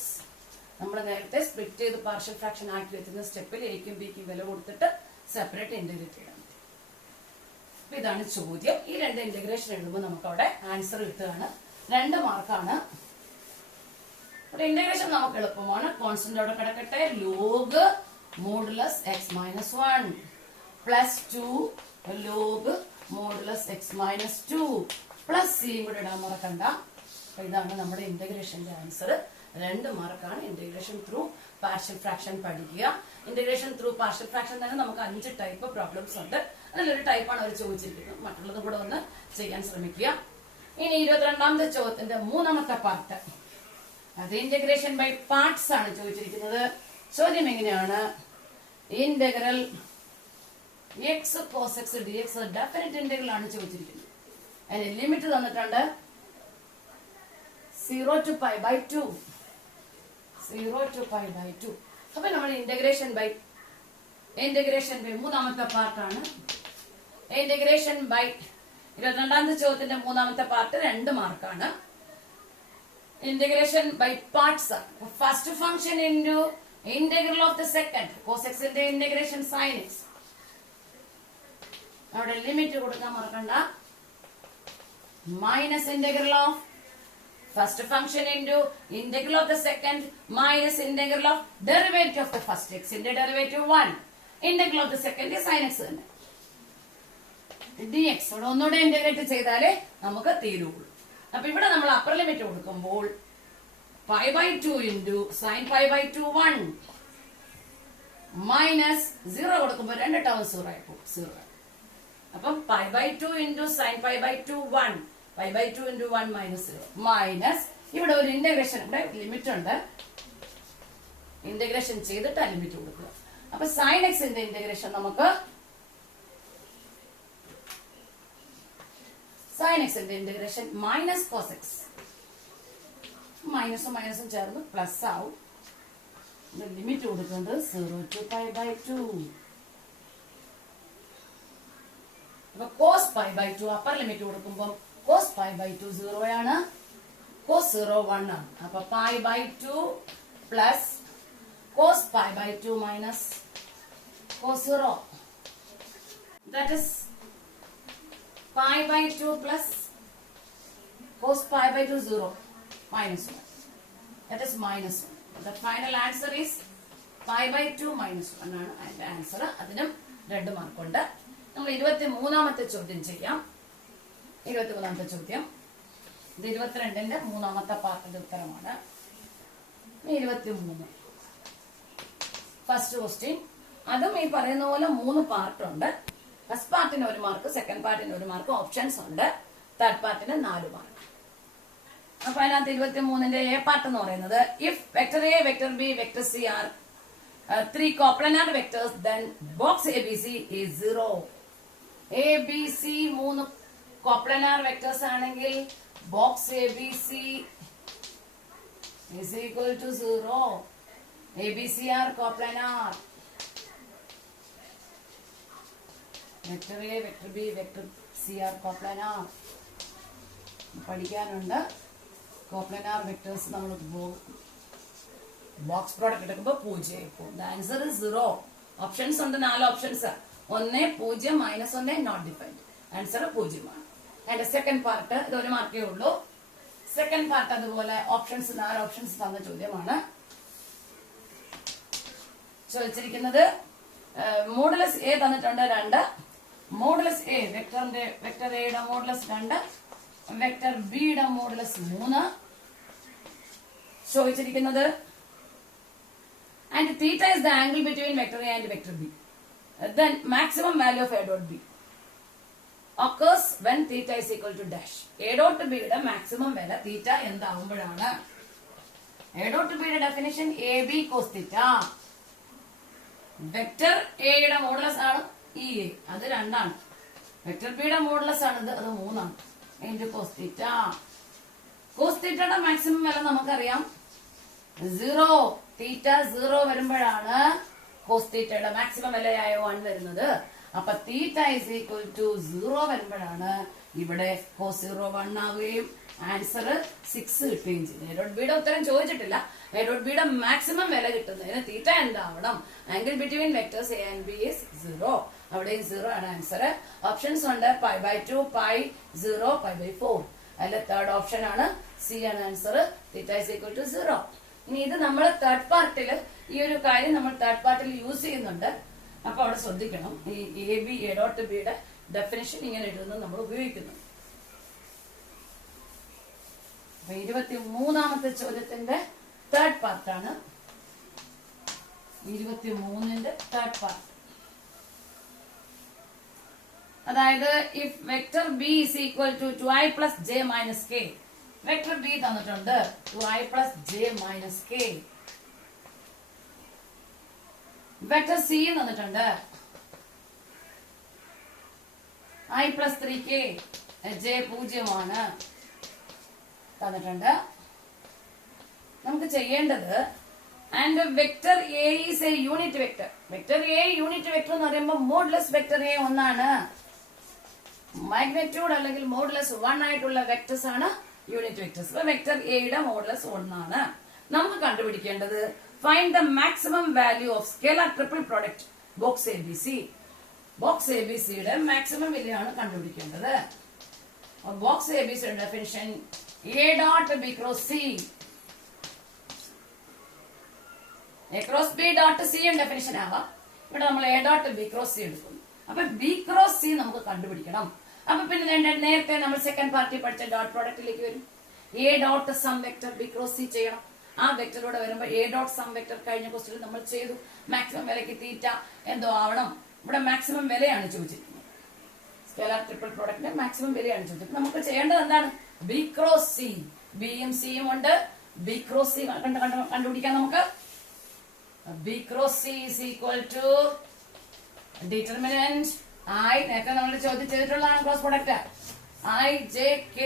നമ്മൾ നേരത്തെ സ്പ്ലിറ്റ് ചെയ്ത് പാർഷ്യൽ ഫ്രാക്ഷൻ ആക്കി വെച്ചിരുന്ന സ്റ്റെപ്പിൽ എക്കും ബിക്കും വില കൊടുത്തിട്ട് സെപ്പറേറ്റ് ഇന്റഗ്രേറ്റ് ചെയ്യണം. അപ്പൊ ഇതാണ് ചോദ്യം. ഈ രണ്ട് ഇന്റഗ്രേഷൻ എഴുതുമ്പോൾ നമുക്ക് അവിടെ ആൻസർ കിട്ടുകയാണ്. 2 മാർക്കാണ്. ഇവിടെ ഇന്റഗ്രേഷൻ നമുക്ക് എളുപ്പമാണ്. കോൺസ്റ്റന്റ് അവിടെ കിടക്കട്ടെ. Log modulus X minus 1 plus 2 log modulus X minus 2 plus സിയും കൂടെ ഇടാൻ മറക്കണ്ട. അപ്പൊ ഇതാണ് നമ്മുടെ ഇന്റഗ്രേഷന്റെ ആൻസർ. 2 മാർക്കാണ്. ഇന്റഗ്രേഷൻ ത്രൂ പാർഷ്യൽ ഫ്രാക്ഷൻ പഠിക്കുക. ഇന്റഗ്രേഷൻ ത്രൂ പാർഷ്യൽ ഫ്രാക്ഷൻ തന്നെ നമുക്ക് 5 ടൈപ്പ് പ്രോബ്ലംസ് ഉണ്ട്. അതിലൊരു ടൈപ്പാണ് അവർ ചോദിച്ചിരിക്കുന്നത്. മറ്റുള്ളതും കൂടെ ഒന്ന് ചെയ്യാൻ ശ്രമിക്കുക. ഇനി 22ാമത്തെ ചോദ്യത്തിന്റെ 3ാമത്തെ പാർട്ട്, അത് ഇന്റഗ്രേഷൻ ബൈ പാർട്സ് ആണ് ചോദിച്ചിരിക്കുന്നത്. ചോദ്യം എങ്ങനെയാണ്? Integral x cos x d x definite integral ആണ് ചോദിച്ചിരിക്കുന്നത്. അതിന് ലിമിറ്റ് തന്നിട്ടുണ്ട് 0 to pi by 2. 0 to pi by 2. അപ്പൊ നമ്മൾ ഇന്റഗ്രേഷൻ ബൈ 3ാമത്തെ പാർട്ടാണ്. ഇന്റഗ്രേഷൻ ബൈ 22ാമത്തെ ചോദ്യത്തിന്റെ 3ാമത്തെ പാർട്ട് 2 മാർക്കാണ്. ഇന്റഗ്രേഷൻ ബൈ പാർട്സ് ആണ്. First function into integral of the second. Cos എക്സിന്റെ ഇന്റഗ്രേഷൻ സൈൻ എക്സ്. അവിടെ ലിമിറ്റ് കൊടുക്കാൻ മറക്കണ്ട. Minus integral of first function into integral of the second minus integral of derivative of the first. എക്സിന്റെ derivative 1, integral of the second sine x തന്നെ. dx ഇവിടെ ഒന്നുകൂടെ integrate ചെയ്താലേ നമുക്ക് തീരുള്ളൂ. അപ്പൊ ഇവിടെ നമ്മൾ അപ്പർ ലിമിറ്റ് കൊടുക്കുമ്പോൾ pi by 2 into sine pi by 2 1 minus 0 കൊടുക്കുമ്പോൾ 2 ടേം 0 ആയിപ്പോ 0. അപ്പം pi by 2 into sine pi by 2 1 pi by 2 into 1 minus 0 minus ഇവിടെ ഒരു ഇന്റഗ്രേഷൻ ഇവിടെ ലിമിറ്റ് ഉണ്ട്. ഇന്റഗ്രേഷൻ ചെയ്തിട്ട് ആ ലിമിറ്റ് കൊടുക്കുക. അപ്പൊ സൈൻ എക്സിന്റെ ഇന്റഗ്രേഷൻ നമുക്ക് സൈൻ എക്സിന്റെ ഇന്റഗ്രേഷൻ മൈനസ് കോസ് എക്സ്. മൈനസും മൈനസും ചേർന്ന് പ്ലസ് ആവും. ലിമിറ്റ് കൊടുക്കുന്നത് 0 to pi by 2. അപ്പൊ cos pi by 2 upper limit കൊടുക്കുമ്പോൾ കോസ് പൈ ബൈ 2 0 ആണ്, കോസ് 0 1 ആണ്. അപ്പൊ pi by 2 plus cos pi by 2 minus cos 0. That is pi by 2 plus cos pi by 2 0 minus 1. That is minus 1. The final answer is pi by 2 minus 1 ആണ് അതിന്റെ answer. അതിനും 2 മാർക്കുണ്ട്. നമ്മൾ 23ാമത്തെ ചോദ്യം ചെയ്യാം. 23ാമത്തെ ചോദ്യം ഇത് 22ന്റെ 3ാമത്തെ പാർട്ടിന്റെ ഉത്തരമാണ്. 23 ഫസ്റ്റ് ക്വസ്റ്റ്യൻ. അതും ഈ പറയുന്ന പോലെ 3 പാർട്ടുണ്ട്. ഫസ്റ്റ് പാർട്ടിന് 1 മാർക്ക്, സെക്കൻഡ് പാർട്ടിന് 1 മാർക്ക്, ഓപ്ഷൻസ് ഉണ്ട്. തേർഡ് പാർട്ടിന് 4 മാർക്ക്. അപ്പൊ അതിനകത്ത് 23ന്റെ എ പാർട്ട് എന്ന് പറയുന്നത് if vector A vector B vector C are 3 coplanar vectors then box A B C is 0. A B C 3 coplanar vectors ആണെങ്കിൽ box A B C is equal to 0. A B C are coplanar. Vector A vector B vector C are coplanar. പഠിക്കാനുണ്ട്. Coplanar vectors നമ്മൾ box product എടുക്കുമ്പോൾ 0 ആയിപ്പോ. Answer 0. Options ഉണ്ട്, 4 options. 1 0 -1 not defined. Answer 0 ആണ്. അതിന്റെ second part ഇത് 1 മാർക്കേ ഉള്ളൂ. Second part അതുപോലെ ഓപ്ഷൻസ് 4 ഓപ്ഷൻസ് തന്ന ചോദ്യമാണ് ചോദിച്ചിരിക്കുന്നത്. മോഡുലസ് എ തന്നിട്ടുണ്ട് 2, മോഡുലസ് എ വെക്ടർ എയുടെ മോഡുലസ് 2, വെക്ടർ ബിയുടെ മോഡുലസ് 3 ചോദിച്ചിരിക്കുന്നത്. And theta is the angle between vector A and vector B. Then maximum value of A dot B occurs when theta is equal to dash. A dot B യുടെ maximum വില തീറ്റ എന്താവുമ്പോഴാണ്? A dot B യുടെ definition AB cos theta. Vector A യുടെ modulus ആണ് EA, അത് 2 ആണ്. Vector B യുടെ modulus ആണ് അത് 3 ആണ്. Into cos theta. cos theta യുടെ മാക്സിമം വില നമുക്കറിയാം 0. തീറ്റ 0 വരുമ്പോഴാണ് cos theta യുടെ മാക്സിമം വിലയായ 1 വരുന്നത്. അപ്പൊ തീറ്റ ഇസ് ഈക്വൽ ടു 0 വരുമ്പോഴാണ് ഇവിടെ cos 0 1 ആവുകയും ആൻസർ 6 കിട്ടുകയും ചെയ്യും. A dot B യുടെ ഉത്തരം ചോദിച്ചിട്ടില്ല. A dot B യുടെ മാക്സിമം വില കിട്ടുന്നതിന് തീറ്റ എന്താവണം? Angle between vectors A and B is 0. അവിടെ 0 ആണ് ആൻസർ. ഓപ്ഷൻസ് ഉണ്ട് π/2, π0, π/4. അതിലെ തേർഡ് ഓപ്ഷൻ ആണ് സി ആണ് answer. Theta is equal to 0. ഇനി ഇത് നമ്മൾ തേർഡ് പാർട്ടില് ഈ ഒരു കാര്യം നമ്മൾ തേർഡ് പാർട്ടിൽ യൂസ് ചെയ്യുന്നുണ്ട്. അപ്പൊ അവിടെ ശ്രദ്ധിക്കണം. ഈ എ ഡോട്ട് ബിയുടെ ഡെഫിനിഷൻ ഇങ്ങനെ എഴുതുന്നത് നമ്മൾ ഉപയോഗിക്കുന്നു. അപ്പൊ 23ാമത്തെ ചോദ്യത്തിന്റെ തേർഡ് പാർട്ടാണ്. 23ന്റെ തേർഡ് പാർട്ട്. അതായത് if vector b is equal to 2i plus j minus k. Vector b തന്നിട്ടുണ്ട് 2i plus j minus k. Vector c തന്നിട്ടുണ്ട് i plus 3k, j 0 തന്നിട്ടുണ്ട്. നമുക്ക് ചെയ്യേണ്ടത് and vector a is a unit vector. Vector a unit vector എന്ന് പറയുമ്പോൾ modulus vector A 1 ആണ്. Magnitude അല്ലെങ്കിൽ modulus 1 ആയിട്ടുള്ള വെക്ടേഴ്സ് ആണ് യൂണിറ്റ് വെക്ടേഴ്സ്. അപ്പൊ വെക്ടർ എയുടെ മോഡുലസ് 1 ആണ്. നമുക്ക് കണ്ടുപിടിക്കേണ്ടത് find the maximum value of scalar triple product box A B C. Box A b സിയുടെ മാക്സിമം വിലയാണ് കണ്ടുപിടിക്കേണ്ടത്. ബോക്സ് എ ബി സിയുടെ definition A dot B cross c. A cross B dot C definition ആവാം. ഇവിടെ നമ്മൾ A dot B cross C എടുക്കുന്നു. അപ്പൊ B cross C നമുക്ക് കണ്ടുപിടിക്കണം. അപ്പൊ പിന്നെ നേരത്തെ നമ്മൾ സെക്കൻഡ് പാർട്ടി പഠിച്ച ഡോട്ട് പ്രോഡക്റ്റിലേക്ക് വരും. A dot some vector b cross c ചെയ്യണം. ആ വെക്ടറോടെ വരുമ്പോൾ എ ഡോട്ട് സം വെക്ടർ കഴിഞ്ഞ ക്വസ്റ്റിൽ നമ്മൾ ചെയ്തു. മാക്സിമം വിലക്ക് തീറ്റ എന്തോ ആവണം. ഇവിടെ മാക്സിമം വിലയാണ് ചോദിച്ചിരിക്കുന്നത്. സ്കേലാർ ട്രിപ്പിൾ പ്രോഡക്റ്റിന്റെ മാക്സിമം വിലയാണ് ചോദിച്ചിരിക്കുന്നത്. നമുക്ക് ചെയ്യേണ്ടത് എന്താണ്? B cross C. ബിയും സിയും ഉണ്ട്. ബി ക്രോസ് സി കണ്ടുപിടിക്കാം നമുക്ക്. B cross C is equal to determinant I. നേരത്തെ നമ്മൾ ചോദിച്ചിട്ടുള്ളതാണ് cross product. I, J, K,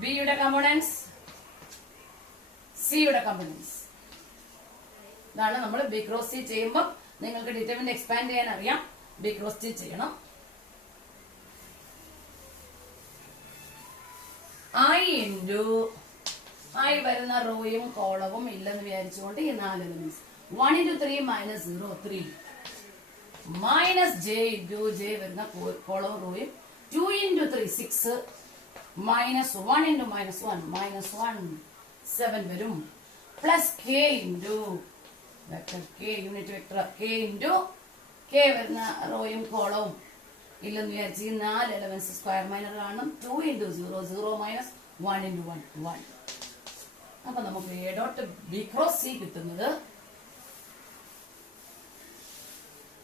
B യുടെ കമ്പോണൻസ്, C യുടെ കമ്പോണൻസ്. ഇതാണ് നമ്മൾ ബി ക്രോസ് സി ചെയ്യുമ്പോൾ നിങ്ങൾക്ക് ഡിറ്റർമിനന്റ് എക്സ്പാൻഡ് ചെയ്യാൻ അറിയാം. ബി ക്രോസ് സി ചെയ്യണം. I ഇൻറ്റു I വരുന്ന റോയും കോളവും ഇല്ലെന്ന് വിചാരിച്ചുകൊണ്ട് ഈ 4 elements 1 into 3 minus 0, 3 minus j into j വരുന്ന കോളവും റോയും 2 into 3, 6 minus 1 into minus 1, minus 1, 7 വരും. Plus k into vector k, unit vector k into k വരുന്ന റോയും കോളവും ഇല്ലെന്ന് വിചാരിച്ച് ഈ 4 എലമെന്റ്സ് സ്ക്വയർ മൈനർ കാണണം. 2 into 0, 0 minus 1 into 1, 1. അപ്പൊ നമുക്ക് A dot B cross C കിട്ടുന്നത്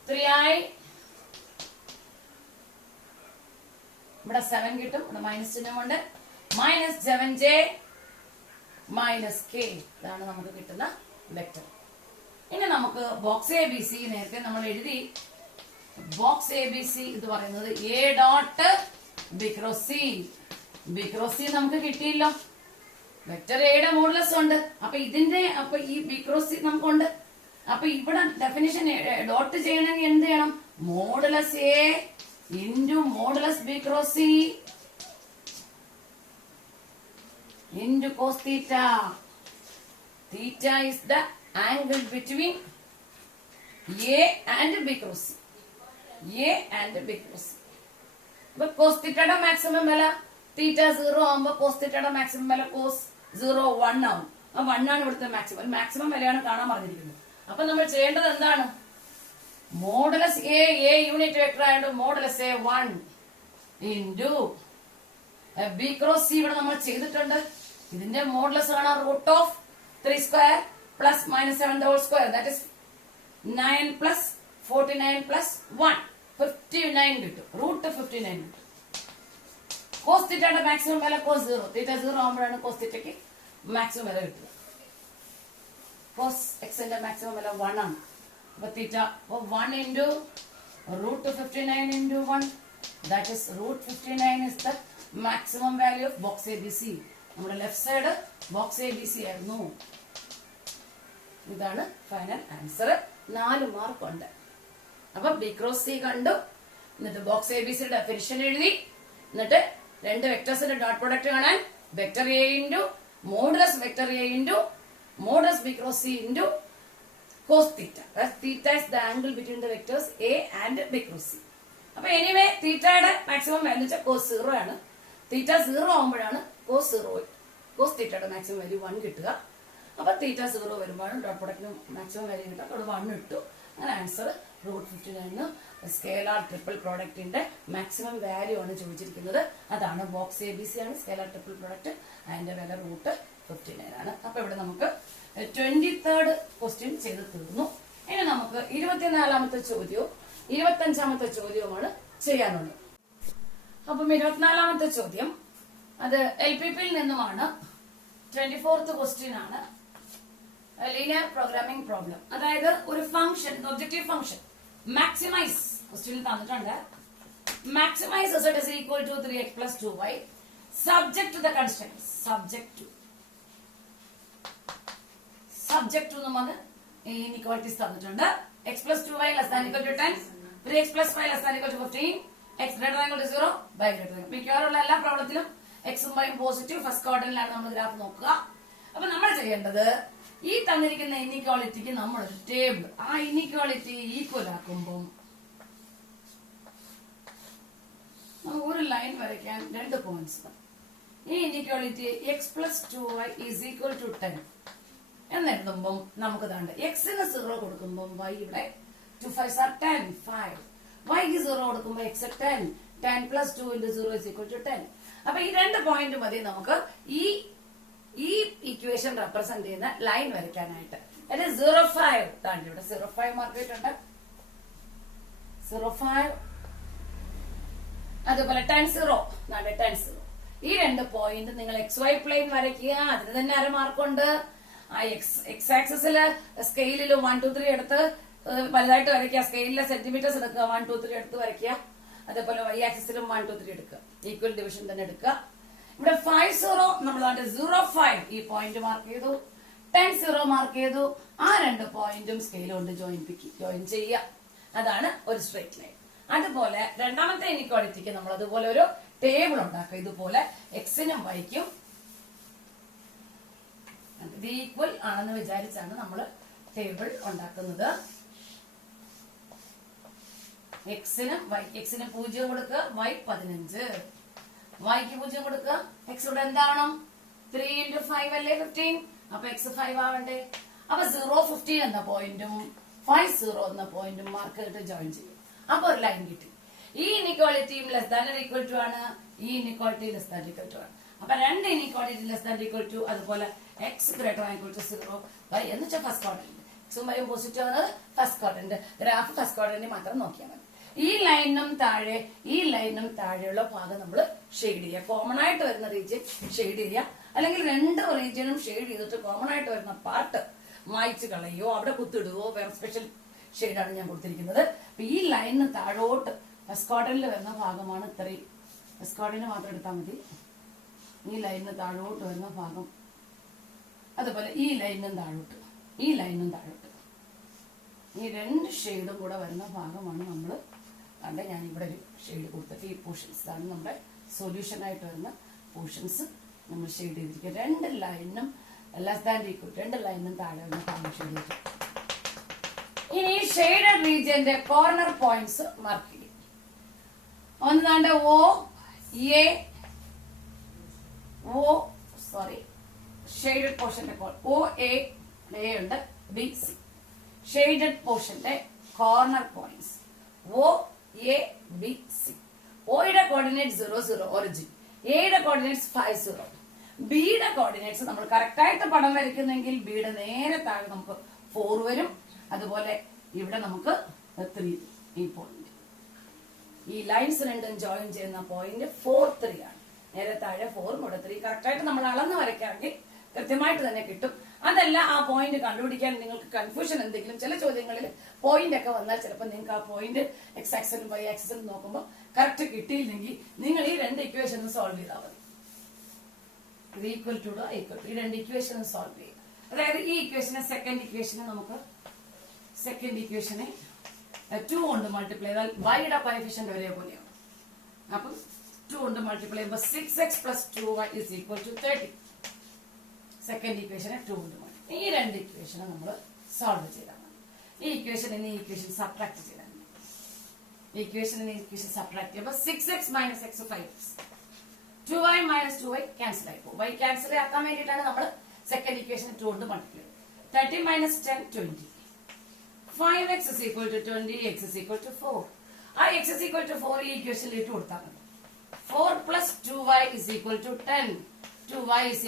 3i, ഇവിടെ 7 കിട്ടും. ഇവിടെ മൈനസ് ചിഹ്നമുണ്ട്. Minus 7j minus k. ഇതാണ് നമുക്ക് കിട്ടുന്ന വെക്ടർ. ഇനി നമുക്ക് ബോക്സ് എ ബി സി നേരത്തെ നമ്മൾ എഴുതി. ബോക്സ് എ ബി സി ഇത് പറയുന്നത് A dot B cross C. B cross C നമുക്ക് കിട്ടിയല്ലോ. വെക്ടർ എയുടെ മോഡുലസ് ഉണ്ട്. അപ്പൊ ഈ ബി ക്രോസ് സി നമുക്കുണ്ട്. അപ്പൊ ഇവിടെ ഡെഫിനിഷൻ ഡോട്ട് ചെയ്യണമെങ്കിൽ എന്ത് ചെയ്യണം? Modulus a into modulus b cross c into cos theta. Theta is the angle between a and b cross c. A and b cross c. അപ്പൊ കോസ് തീറ്റയുടെ maximum വില theta 0 ആകുമ്പോ കോസ് തീറ്റയുടെ maximum വില cos 0 1 ആവും. ആ 1 ആണ് ഇവിടുത്തെ മാക്സിമം. മാക്സിമം വിലയാണ് കാണാൻ പറഞ്ഞിരിക്കുന്നത്. അപ്പൊ നമ്മൾ ചെയ്യേണ്ടത് എന്താണ്? മോഡുലസ് എ യൂണിറ്റ് വെക്ടർ ആയതുകൊണ്ട് modulus a 1 into b cross c ഇവിടെ നമ്മൾ ചെയ്തിട്ടുണ്ട്. ഇതിന്റെ മോഡുലസ് ആണ് root of 3 square plus minus 7 whole square, that is 9 plus 49 plus 1 59 കിട്ടും. റൂട്ട് 59 കിട്ടും. കോസ് തീറ്റയുടെ മാക്സിമം വില കോസ് 0. തീറ്റ 0 ആകുമ്പോഴാണ് കോസ് തീറ്റയ്ക്ക് മാക്സിമം വില കിട്ടുക. കോസ് എക്സിന്റെ മാക്സിമം വില 1 ആണ്. അപ്പൊ theta 1 into root 59 into 1, that is root 59 is the maximum value of box A B C. നമ്മുടെ left side box A B C ആയിരുന്നു. ഇതാണ് ഫൈനൽ ആൻസർ. 4 മാർക്ക് ഉണ്ട്. അപ്പൊ ബി ക്രോസ് സി കണ്ടു, എന്നിട്ട് ബോക്സ് എ ബി സിയുടെ definition എഴുതി, എന്നിട്ട് രണ്ട് വെക്ടേഴ്സിന്റെ ഡോട്ട് പ്രൊഡക്റ്റ് കാണാൻ vector a into modulus vector a into modulus b cross c into cos theta. Theta is the angle between the vectors a and b cross c. അപ്പൊ anyway തീറ്റയുടെ maximum value വെച്ചാൽ cos 0 ആണ്. തീറ്റ 0 ആകുമ്പോഴാണ് cos തീറ്റയുടെ maximum value 1 കിട്ടുക. അപ്പൊ തീറ്റ 0 വരുമ്പോഴാണ് dot പ്രൊഡക്റ്റിന് maximum value കിട്ടുക. അവിടെ 1 ഇട്ടു. അങ്ങനെ ആൻസർ റൂട്ട് 59 സ്കേലാർ ട്രിപ്പിൾ പ്രോഡക്റ്റിന്റെ മാക്സിമം വാല്യൂ ആണ് ചോദിച്ചിരിക്കുന്നത്. അതാണ് ബോക്സ് എ ബി സി ആണ് സ്കേലാർ ട്രിപ്പിൾ പ്രോഡക്റ്റ്. അതിന്റെ വില റൂട്ട് 59 ആണ്. അപ്പൊ ഇവിടെ നമുക്ക് 23rd ക്വസ്റ്റ്യൻ ചെയ്ത് തീർന്നു. ഇനി നമുക്ക് 24ാമത്തെ ചോദ്യവും 25ാമത്തെ ചോദ്യവുമാണ് ചെയ്യാനുള്ളത്. അപ്പം 24ാമത്തെ ചോദ്യം അത് LPP നിന്നുമാണ്. 24th ക്വസ്റ്റ്യൻ ആണ്. Linear programming problem. അതായത് ഒരു ഫംഗ്ഷൻ, ഒബ്ജക്റ്റീവ് ഫംഗ്ഷൻ മാക്സിമൈസ് ക്വസ്റ്റ്യനിൽ തന്നിട്ടുണ്ട്. Maximise z is equal to 3x plus 2y subject to the constraints. Subject to നമ്മൾ ഇൻഇക്വാലിറ്റീസ് തന്നിട്ടുണ്ട്. x plus 2y less than equal to 10, 3x plus 5 less than equal to 15, x greater than equal to 0, y greater than. മിക്കവാറുള്ള എല്ലാ പ്രോബ്ലത്തിലും എക്സും വൈയും positive first ക്വാഡ്രന്റിലാണ് നമ്മൾ graph നോക്കുക. അപ്പൊ നമ്മൾ ചെയ്യേണ്ടത് ഈ തന്നിരിക്കുന്ന ഇൻഇക്വാളിറ്റിക്ക് നമ്മളൊരു ടേബിൾ, ആ ഇൻഇക്വാളിറ്റി ഈക്വൽ ആക്കുമ്പോൾ നമുക്ക് ഒരു ലൈൻ വരയ്ക്കാൻ 2 പോയിന്റ്സ്. ഈ inequality x plus 2y is equal to 10 എന്നെഴുതുമ്പോൾ നമുക്ക് താണ്ട് എക്സിന് 0 കൊടുക്കുമ്പോൾ y ഇവിടെ 2 5s are 10, 5. yക്ക് 0 കൊടുക്കുമ്പോൾ x 10, 10 plus 2 into 0 is equal to 10. അപ്പൊ ഈ 2 പോയിന്റ് മതി നമുക്ക് ഈ ഇക്വേഷൻ റെപ്രസെന്റ് ചെയ്യുന്ന ലൈൻ വരയ്ക്കാനായിട്ട്. 05 താണ്ടി ഇവിടെ 05 മാർക്ക് ചെയ്തിട്ടുണ്ട്. 05 അതുപോലെ 10 10. ഈ 2 പോയിന്റ് നിങ്ങൾ XY പ്ലെയിൻ വരയ്ക്കുക. അതിന് തന്നെ 1/2 മാർക്കുണ്ട്. ആ എക്സ് ആക്സിസില് സ്കെയിലിൽ 1 2 3 എടുത്ത് വലുതായിട്ട് വരയ്ക്കുക. സ്കെയിലിലെ സെന്റിമീറ്റേഴ്സ് എടുക്കുക, 1 2 3 എടുത്ത് വരയ്ക്കുക. അതേപോലെ y ആക്സിസിലും 1 2 3 എടുക്കുക. ഈക്വൽ ഡിവിഷൻ തന്നെ എടുക്കുക. ഇവിടെ 50 നമ്മൾ 05 ഈ പോയിന്റ് മാർക്ക് ചെയ്തു, 10 മാർക്ക് ചെയ്തു. ആ 2 പോയിന്റും സ്കെയിൽ കൊണ്ട് ജോയിൻ ചെയ്യുക. അതാണ് ഒരു സ്ട്രേറ്റ് ലൈൻ. അതുപോലെ രണ്ടാമത്തെ ഇൻഇക്വാളിറ്റിക്ക് നമ്മൾ അതുപോലെ ഒരു ടേബിൾ ഉണ്ടാക്കുക. ഇതുപോലെ എക്സിനും വൈക്കും ഇത് ഈക്വൽ ആണെന്ന് വിചാരിച്ചാണ് നമ്മൾ ടേബിൾ ഉണ്ടാക്കുന്നത്. എക്സിന് 0 കൊടുക്കുക, y 15, yക്ക് 0 കൊടുക്കുക. എക്സ് ഇവിടെ എന്താവണം? 3 into 5 അല്ലേ 15. അപ്പൊ x 5 ആവണ്ടേ? അപ്പൊ 0 15 എന്ന പോയിന്റും 50 എന്ന പോയിന്റും മാർക്ക് ചെയ്തിട്ട് ജോയിൻ ചെയ്യും. അപ്പൊ ഒരു ലൈൻ കിട്ടി. ഈ ഇൻഇക്വാളിറ്റിയും ലെസ് ദാൻ ഈക്വൽ ടു ആണ്, ഈ inequality less than equal to ആണ്. അപ്പൊ 2 inequality less than equal to, അതുപോലെ x greater than equal to 0, y എന്ന് വെച്ചാൽ ഫസ്റ്റ് ക്വാഡ്രന്റ്. എക്സും വൈയും പോസിറ്റീവ് ആവുന്നത് first quadrant. Graph first quadrant മാത്രം നോക്കിയാൽ മതി. ഈ ലൈനും താഴെയുള്ള ഭാഗം നമ്മൾ ഷെയ്ഡ് ചെയ്യുക. കോമൺ ആയിട്ട് വരുന്ന റീജിയൻ ഷെയ്ഡ് ചെയ്യുക. അല്ലെങ്കിൽ 2 റീജിയനും ഷെയ്ഡ് ചെയ്തിട്ട് കോമൺ ആയിട്ട് വരുന്ന പാർട്ട് മായ്ച്ചു കളയോ അവിടെ കുത്തിടുകയോ വേറെ സ്പെഷ്യൽ ഷെയ്ഡാണ് ഞാൻ കൊടുത്തിരിക്കുന്നത്. അപ്പൊ ഈ ലൈനിന് താഴോട്ട് ഫസ്റ്റ് ക്വാഡ്രന്റിൽ വരുന്ന ഭാഗമാണ് ഇത്രയും. ഫസ്റ്റ് ക്വാഡ്രന്റ് മാത്രം എടുത്താൽ മതി. ഈ ലൈനിന് താഴോട്ട് വരുന്ന ഭാഗം, അതുപോലെ ഈ ലൈനും താഴോട്ട്, ഈ 2 ഷെയ്ഡും കൂടെ വരുന്ന ഭാഗമാണ് നമ്മൾ കണ്ട. ഞാൻ ഇവിടെ ഒരു ഷെയ്ഡ് കൊടുത്തിട്ട് ഈ പോർഷൻസ് ആണ് നമ്മുടെ സൊല്യൂഷൻ ആയിട്ട് വരുന്ന പോർഷൻസ് നമ്മൾ ഷെയ്ഡ് ചെയ്തിരിക്കുക. 2 ലൈനും ലെസ് ദാൻ ഈക്വൽ, 2 ലൈനും താഴെ വരുന്ന ഭാഗം ഷെയ്ഡ് ചെയ്തിരിക്കും. ഇനി ഷെയ്ഡഡ് റീജിയന്റെ കോർണർ പോയിന്റ്സ് മാർക്ക് ചെയ്യും. ഒന്നാണ്ട് ഷെയ്ഡഡ് പോർഷന്റെ OA ഉണ്ട്, BC. ഷെയ്ഡഡ് പോർഷന്റെ corner points O A B C. ഒയുടെ കോർഡിനേറ്റ് 0 0 ഒറിജിൻ, എയുടെ കോർഡിനേറ്റ്സ് 5 0. ബിയുടെ കോർഡിനേറ്റ്സ് നമ്മൾ കറക്റ്റ് ആയിട്ട് പടം വരയ്ക്കുന്നെങ്കിൽ ബിയുടെ നേരെ താഴെ നമുക്ക് 4 വരും. അതുപോലെ ഇവിടെ നമുക്ക് 3. ഈ പോയിന്റ്, ഈ ലൈൻസ് രണ്ടും ജോയിൻ ചെയ്യുന്ന പോയിന്റ് 4 3 ആണ്. നേരെ താഴെ 4 ഇവിടെ 3. കറക്റ്റ് ആയിട്ട് നമ്മൾ അളന്ന് വരയ്ക്കാമെങ്കിൽ കൃത്യമായിട്ട് തന്നെ കിട്ടും. അതല്ല ആ പോയിന്റ് കണ്ടുപിടിക്കാൻ നിങ്ങൾക്ക് കൺഫ്യൂഷൻ എന്തെങ്കിലും ചില ചോദ്യങ്ങളിൽ പോയിന്റ് ഒക്കെ വന്നാൽ ചിലപ്പോൾ നിങ്ങൾക്ക് ആ പോയിന്റ് എക്സ് ആക്സിലും വൈ ആക്സിലും നോക്കുമ്പോൾ കറക്റ്റ് കിട്ടിയില്ലെങ്കിൽ നിങ്ങൾ ഈ 2 ഇക്വേഷൻ സോൾവ് ചെയ്താൽ മതി. ഈക്വൽ ടു ഈക്വൽ ടു ഈ 2 ഇക്വേഷൻ സോൾവ് ചെയ്യുക. അതായത് ഈ ഇക്വേഷനെ സെക്കൻഡ് ഇക്വേഷനെ നമുക്ക് സെക്കൻഡ് ഇക്വേഷനെ 2 കൊണ്ട് മൾട്ടിപ്ലൈ ചെയ്താൽ വൈയുടെ കോഎഫിഷ്യന്റ് ഒരേപോലെയാണ്. അപ്പം 2 കൊണ്ട് മൾട്ടിപ്ലൈ ചെയ്യുമ്പോൾ 6x + 2y = 30. സെക്കൻഡ് ഇക്വേഷനെ 2 കൊണ്ട് മൾട്ടിപ്ലൈ. ഈ 2 ഇക്വേഷനെ നമ്മൾ സോൾവ് ചെയ്താൽ മതി. ഈ ഇക്വേഷൻ ഈ ഇക്വേഷൻ സബ്ട്രാക്ട് ചെയ്താൽ മതി. ഈ ഇക്വേഷൻ സബ്ട്രാക്ട് ചെയ്യുമ്പോൾ 6x - x 5x, 2y - 2y cancel ആയി പോകും. y ക്യാൻസൽ ആക്കാൻ വേണ്ടിയിട്ടാണ് നമ്മൾ സെക്കൻഡ് ഇക്വേഷൻ 2 കൊണ്ട് മൾട്ടിപ്ലൈ. 30 - 10 20. 5x = 20, x = 4. ആ x = 4 ഈ ഇക്വേഷനിൽ ഇട്ട് കൊടുത്താൽ മതി. 4 + 2y = 10, 2y =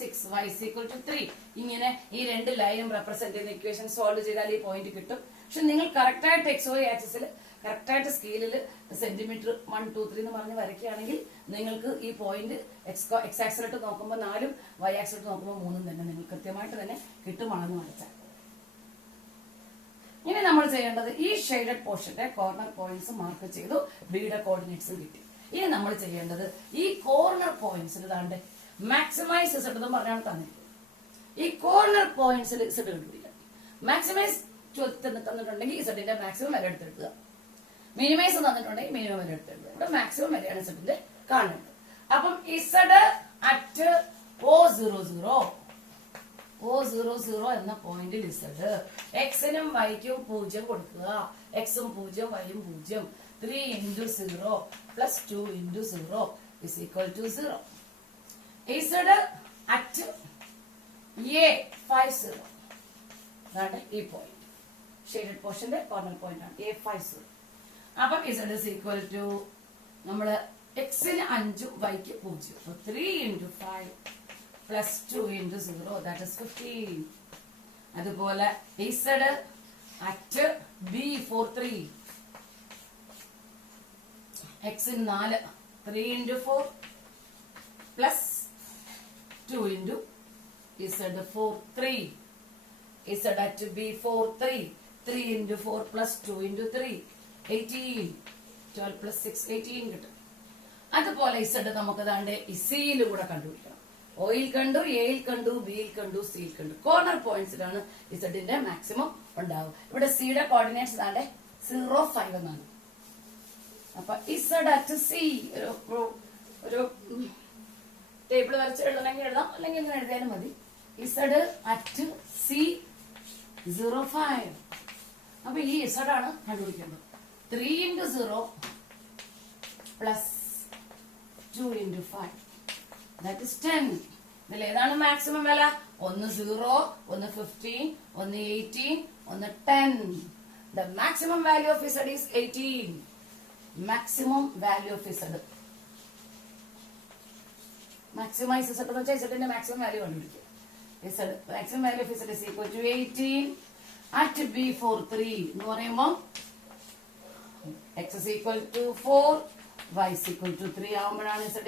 6, y = 3. ഇങ്ങനെ ഈ 2 ലൈനും റെപ്രസെന്റ് ചെയ്യുന്ന ഇക്വേഷൻ സോൾവ് ചെയ്താൽ ഈ പോയിന്റ് കിട്ടും. പക്ഷെ നിങ്ങൾ കറക്റ്റ് ആയിട്ട് എക്സ് വൈ ആക്സിസിൽ കറക്റ്റ് ആയിട്ട് സ്കെയിലിൽ സെന്റിമീറ്റർ 1 2 3 എന്ന് പറഞ്ഞ് വരയ്ക്കുകയാണെങ്കിൽ നിങ്ങൾക്ക് ഈ പോയിന്റ് എക്സ് ആക്സിലിട്ട് നോക്കുമ്പോൾ 4ഉം വൈ ആക്സിലിട്ട് നോക്കുമ്പോൾ 3ഉം തന്നെ നിങ്ങൾ കൃത്യമായിട്ട് തന്നെ കിട്ടുമാണെന്ന് വരച്ചാൽ. ഇനി നമ്മൾ ചെയ്യേണ്ടത് ഈ ഷെയ്ഡഡ് പോർഷന്റെ കോർണർ പോയിന്റ്സ് മാർക്ക് ചെയ്തു, ബിയുടെ കോർഡിനേറ്റ്സും കിട്ടി. ഇനി നമ്മൾ ചെയ്യേണ്ടത് ഈ കോർണർ പോയിന്റ്സിൽ താണ്ട് മാക്സിമൈസ് ഇസഡ് എന്ന് പറഞ്ഞാണ് തന്നിരിക്കുന്നത്. ഈ കോർണർ പോയിന്റ്സിൽ ഇസഡ് കണ്ടുപിടിക്കുക. മാക്സിമൈസ് തന്നിട്ടുണ്ടെങ്കിൽ ഇസഡിന്റെ മാക്സിമം വില എടുത്തെടുക്കുക. മിനിമൈസ് തന്നിട്ടുണ്ടെങ്കിൽ മിനിമം വില എടുത്തെടുക്കുക. ഇവിടെ മാക്സിമം വിലയാണ് ഇസഡിന്റെ കാണുന്നത്. അപ്പം ഇസഡ് അറ്റ് O00 എന്ന പോയിന്റിൽ ഇസഡ് എക്സിനും വൈക്കും 0 കൊടുക്കുക. എക്സും 0 വൈയും 0. 3 × 0 + 2 × 0 = 0. ഇസഡ് അറ്റ് A50 അതാണ് ഈ പോയിന്റ്. ഷെയ്ഡഡ് പോർഷന്റെ കോർണർ പോയിന്റ് ആണ് A50. അപ്പം ഇസഡ് = നമ്മള് എക്സിന് 5 വൈക്ക് 0. 3 × 5 + 2 × 0 that is 15. അതുപോലെ ഇസഡ് അറ്റ് B43 എക്സിന് 4 3 × 4 + 2 × Z4 3. Z at B43 3 × 4 + 2 × 3 18. 12 + 6 18 കിട്ടും. അതുപോലെ ഇസഡ് നമുക്ക് ദാണ്ടെ സിയിൽ കൂടെ കണ്ടുപിടിക്കണം. ഒയിൽ കണ്ടു, എയിൽ കണ്ടു, ബിയിൽ കണ്ടു, സിയിൽ കണ്ടു. കോർണർ പോയിന്റ്സിലാണ് ഇസഡിന്റെ മാക്സിമം ഉണ്ടാവുക. ഇവിടെ സിയുടെ കോർഡിനേറ്റ്സ് ദാണ്ടെ 0 5 എന്നാണ്. അപ്പൊ ഇസഡ് അറ്റ് സി ഒരു ടേബിൾ വരച്ച് എഴുതണമെങ്കിൽ എഴുതാം, അല്ലെങ്കിൽ ഇങ്ങനെ എഴുതിയാലും മതി. Z at C 0 5. അപ്പൊ ഈ ഇസഡ് ആണ് കണ്ടുപിടിക്കേണ്ടത്. 3 × 0 + 2 × 5 that is 10. ഇതിൽ ഏതാണ് മാക്സിമം വില? ഒന്ന് 0, ഒന്ന് 15, ഒന്ന് 18, ഒന്ന് 10. The maximum value of Z is 18. Maximum value of Z. Maximize Z എന്ന് വെച്ചാൽ Z ന്റെ മാക്സിമം വാല്യൂ കണ്ടുപിടിക്കുക. Z maximum value of Z is equal to 18 at B43 എന്ന് പറയുമ്പോൾ x is equal to 4, y is equal to 3 ആവുമ്പോഴാണ് Z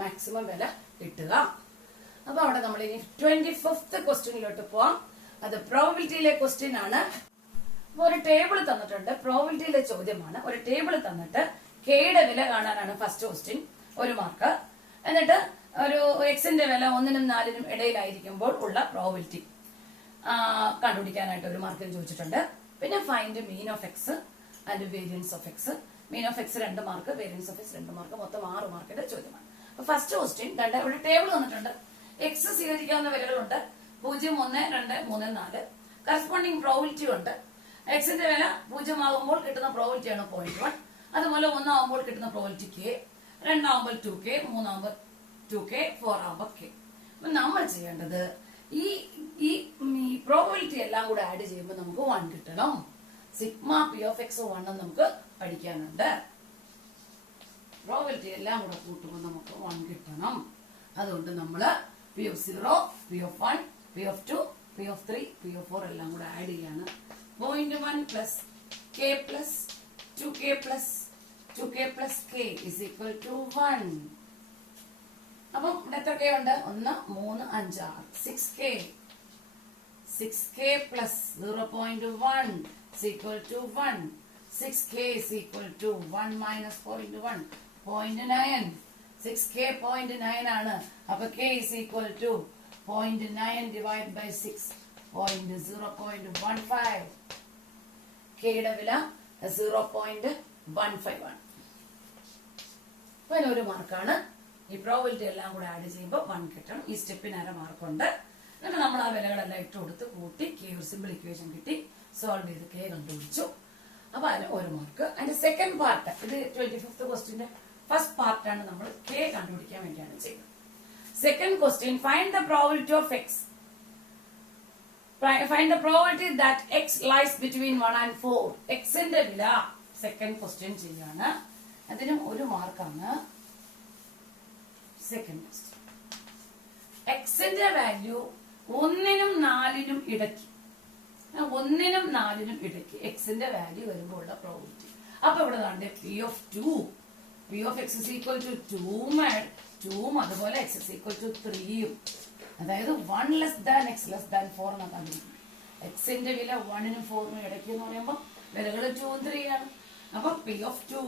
maximum വില കിട്ടുക. അപ്പൊ അവിടെ നമ്മൾ ഇനി 25th ക്വസ്റ്റ്യനിലോട്ട് പോവാം. അത് പ്രോബബിലിറ്റിയിലെ ക്വസ്റ്റ്യൻ ആണ്. ഒരു ടേബിൾ തന്നിട്ടുണ്ട്, പ്രോബബിലിറ്റിയിലെ ചോദ്യമാണ്. ഒരു ടേബിൾ തന്നിട്ട് കെയുടെ വില കാണാനാണ് ഫസ്റ്റ് ക്വസ്റ്റ്യൻ, 1 മാർക്ക്. എന്നിട്ട് ഒരു എക്സിന്റെ വില 1നും 4നും ഇടയിലായിരിക്കുമ്പോൾ ഉള്ള പ്രോബബിലിറ്റി കണ്ടുപിടിക്കാനായിട്ട് 1 മാർക്കിന് ചോദിച്ചിട്ടുണ്ട്. പിന്നെ find mean of x and variance of x. Mean of x 2 mark, variance of x 2 mark, മൊത്തം 6 മാർക്കിന്റെ ചോദ്യമാണ്. അപ്പൊ ഫസ്റ്റ് ക്വസ്റ്റ്യൻ ഒരു ടേബിൾ തന്നിട്ടുണ്ട്. എക്സ് സ്വീകരിക്കാവുന്ന വിലകളുണ്ട് 0, 1, 2, 3, 4. കറസ്പോണ്ടിങ് പ്രോബിലിറ്റി ഉണ്ട്. എക്സിന്റെ വില 0 ആകുമ്പോൾ കിട്ടുന്ന പ്രോബിലിറ്റിയാണ് 0.1. അതുപോലെ 1 ആകുമ്പോൾ കിട്ടുന്ന പ്രോബിലിറ്റി K, 2 ആകുമ്പോൾ 2K, 3 ആകുമ്പോൾ 2K, 4 ആകുമ്പോൾ K. അപ്പൊ നമ്മൾ ചെയ്യേണ്ടത് ഈ പ്രോബിലിറ്റി എല്ലാം കൂടെ ആഡ് ചെയ്യുമ്പോൾ നമുക്ക് 1 കിട്ടണം. സിഗ്മ പി ഓഫ് എക്സ് 1 നമുക്ക് പഠിക്കാനുണ്ട്. പ്രോബിലിറ്റി എല്ലാം കൂടെ കൂട്ടുമ്പോൾ നമുക്ക് 1 കിട്ടണം. അതുകൊണ്ട് നമ്മള് p of 0, p of 1, p of 2, P of 3, p of 4 എല്ലാം കൂടെ ആഡ് ചെയ്യാണ്. 0.1 plus k plus 2k plus 2k plus k is equal to 1. അപ്പം ഇവിടെ എത്ര കെ ഉണ്ട്? 1, 3, 5, 6. 6k plus 0.1 is equal to 1. 6k is equal to 1 minus 4 into 1. 0.9. 6k 0.9 ആണ്. അപ്പൊ k is equal to 0.9 divided by 6. 0.15. k യുടെ വില 0.15 ആണ്. അപ്പൊ ഒരു മാർക്കാണ്. ഈ പ്രോബിലിറ്റി എല്ലാം കൂടെ ആഡ് ചെയ്യുമ്പോൾ 1 കിട്ടണം. ഈ സ്റ്റെപ്പിന് അര മാർക്കുണ്ട്. എന്നിട്ട് നമ്മൾ ആ വിലകളെല്ലാം ഇട്ട് കൊടുത്ത് കൂട്ടി കെ ഒരു സിമ്പിൾ ഇക്വേഷൻ കിട്ടി, സോൾവ് ചെയ്ത് കെ കണ്ടുപിടിച്ചു. അപ്പൊ അതിന് ഒരു മാർക്ക്. അതിന്റെ സെക്കൻഡ് പാർട്ട്, ഇത് 25th ക്വസ്റ്റ്യന്റെ ഫസ്റ്റ് പാർട്ടാണ് നമ്മൾ കെ കണ്ടുപിടിക്കാൻ വേണ്ടിയാണ് ചെയ്തത്. Second question, find the probability of x. Find the probability that x lies between 1 and 4. എക്സിന്റെ വില സെക്കൻഡ് ക്വസ്റ്റ്യൻ ചെയ്യാണ്. അതിനും ഒരു മാർക്കാണ്. സെക്കൻഡ് ക്വസ്റ്റ്യൻ, എക്സിന്റെ വാല്യൂ 1 നും 4 നും ഇടയ്ക്ക്, 1 നും 4 നും ഇടയ്ക്ക് എക്സിന്റെ വാല്യൂ വരുമ്പോൾ ഉള്ള പ്രോബിലിറ്റി. അപ്പൊ ഇവിടെ കണ്ടേ P of 2, P of x is equal to 2ഉം അതുപോലെ എക്സ് ഇസ് ഈക്വൽ ടു 3ഉം. അതായത് 1 less than x less than 4 എന്നാണ് കണ്ടിരിക്കുന്നത്. എക്സിന്റെ വില 1 നും 4 നും ഇടയ്ക്ക് എന്ന് പറയുമ്പോൾ വിലകൾ 2 ഉം 3 ആണ്. അപ്പൊ പി ഓഫ് 2,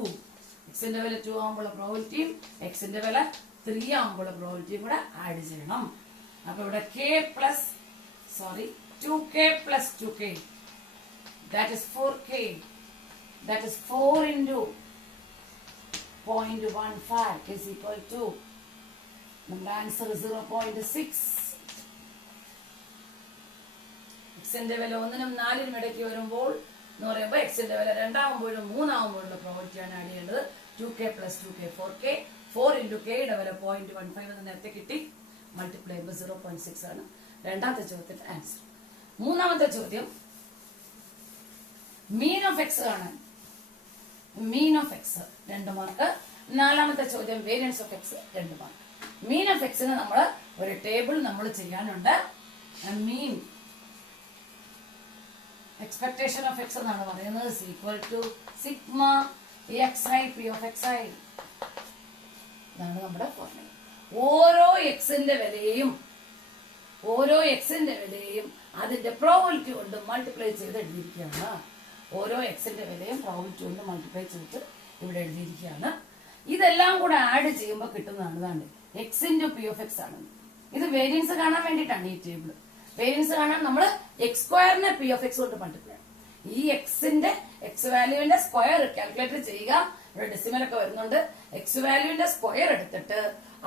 എക്സിന്റെ വില 2 ആകുമ്പോൾ പ്രോബിലിറ്റിയും എക്സിന്റെ വില 3 ആകുമ്പോൾ പ്രോബിലിറ്റിയും കൂടെ ആഡ് ചെയ്യണം. അപ്പൊ ഇവിടെ k plus 2k, that is 4k, that is 4 into 0.15 is equal to, നമ്മുടെ ആൻസർ 0.6. എക്സിന്റെ വില 1 നും 4 നും ഇടയ്ക്ക് വരുമ്പോൾ എന്ന് പറയുമ്പോൾ എക്സിന്റെ വില 2 ആകുമ്പോഴും 3 ആകുമ്പോഴുള്ള പ്രോബിലിറ്റിയാണ് ആഡ് ചെയ്യേണ്ടത്. 2k plus 2k 4k, 4 into k യുടെ വില 0.15 എന്ന് നേരത്തെ കിട്ടി, മൾട്ടിപ്ലൈ ചെയ്യുമ്പോൾ 0.6 ആണ് രണ്ടാമത്തെ ചോദ്യത്തിന്റെ ആൻസർ. മൂന്നാമത്തെ ചോദ്യം, മീൻ ഓഫ് എക്സ് കാണാൻ. Mean of x 2 mark. നാലാമത്തെ ചോദ്യം, variance of x 2 mark. Mean of എക്സിന് നമ്മൾ ഒരു ടേബിൾ നമ്മൾ ചെയ്യാനുണ്ട്. മീൻ എക്സ്പെക്ടേഷൻ ഓഫ് എക്സ് എന്നാണ് പറയുന്നത്, equal to sigma xi p of xi. ഇതാണ് നമ്മുടെ ഫോർമുല. ഓരോ എക്സിന്റെ വിലയും അതിന്റെ പ്രോബിലിറ്റി കൊണ്ട് മൾട്ടിപ്ലൈ ചെയ്ത് എഴുതിയിരിക്കുകയാണ്. ഓരോ എക്സിന്റെ വിലയും പ്രോബിലിറ്റി കൊണ്ട് മൾട്ടിപ്ലൈ ചെയ്തിട്ട് ഇവിടെ എഴുതിയിരിക്കുകയാണ്. ഇതെല്ലാം കൂടെ ആഡ് ചെയ്യുമ്പോൾ കിട്ടുന്നതാണ് X into P of x ആണ്. ഇത് വേരിയൻസ് കാണാൻ വേണ്ടിയിട്ടാണ് ഈ ടേബിൾ. വേരിയൻസ് കാണാൻ നമ്മൾ എക്സ് സ്ക്വയറിനെ പി ഓഫ് എക്സ് കൊണ്ട് മൾട്ടിപ്ലൈ ചെയ്യണം. ഈ എക്സിന്റെ എക്സ് വാല്യൂവിന്റെ സ്ക്വയർ കാൽക്കുലേറ്റ് ചെയ്യുക. ഇവിടെ ഡെസിമൽ ഒക്കെ വരുന്നുണ്ട്. എക്സ് വാല്യൂവിന്റെ സ്ക്വയർ എടുത്തിട്ട്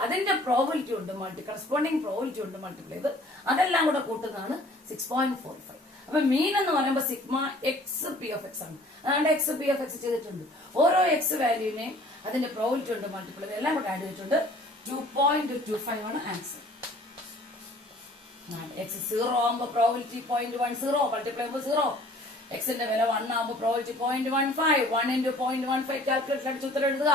അതിന്റെ പ്രോബിലിറ്റി ഉണ്ട് കറസ്പോണ്ടിങ് പ്രോബിലിറ്റി ഉണ്ട് മൾട്ടിപ്ലൈ ചെയ്ത് അതെല്ലാം കൂടെ കൂട്ടുന്നതാണ് 6.45. അപ്പൊ മീൻ എന്ന് പറയുമ്പോൾ sigma X P of x ആണ്. അതുകൊണ്ട് എക്സ് പി ഓഫ് എക്സ് ചെയ്തിട്ടുണ്ട്. ഓരോ എക്സ് വാല്യൂവിനെയും അതിന്റെ പ്രോബിലിറ്റി ഉണ്ട് മൾട്ടിപ്ലൈ ചെയ്ത് എല്ലാം കൂടെ ആഡ് ചെയ്തിട്ടുണ്ട്. 2.25 ആണ് ആൻസർ. എക്സ് 0 ആകുമ്പോൾ പ്രോബിലിറ്റി 0.10, മൾട്ടിപ്ലൈ ചെയ്യുമ്പോൾ 0. എക്സിന്റെ വില 1 ആകുമ്പോൾ പ്രോബിലിറ്റി 0.15. 1 into 0.15 കാൽക്കുലേറ്റർ അടിച്ച് ഉത്തരം എഴുതുക.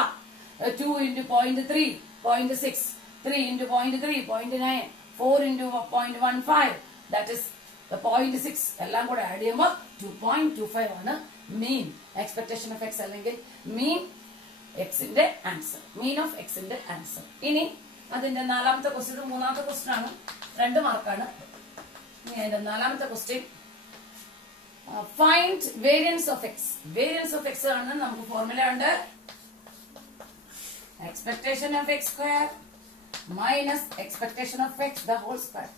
2 into 0.3, 0.6, 3 into 0.3, 0.9, 4 into 0.15, that is the 0.6. എല്ലാം കൂടെ ആഡ് ചെയ്യുമ്പോൾ 2.25 ആണ് മീൻ എക്സ്പെക്ടേഷൻ ഓഫ് എക്സ് അല്ലെങ്കിൽ മീൻ എക്സിന്റെ ആൻസർ, മീൻ ഓഫ് എക്സിന്റെ ആൻസർ. ഇനി അതിന്റെ നാലാമത്തെ ക്വസ്റ്റ്യൻ, മൂന്നാമത്തെ ക്വസ്റ്റ്യൻ ആണ്, 2 മാർക്കാണ്. ഇനി അതിന്റെ നാലാമത്തെ question, find variance of x. Variance of x ആണ് നമുക്ക് ഫോർമുല ഉണ്ട്. Expectation of x square minus expectation of x the whole square.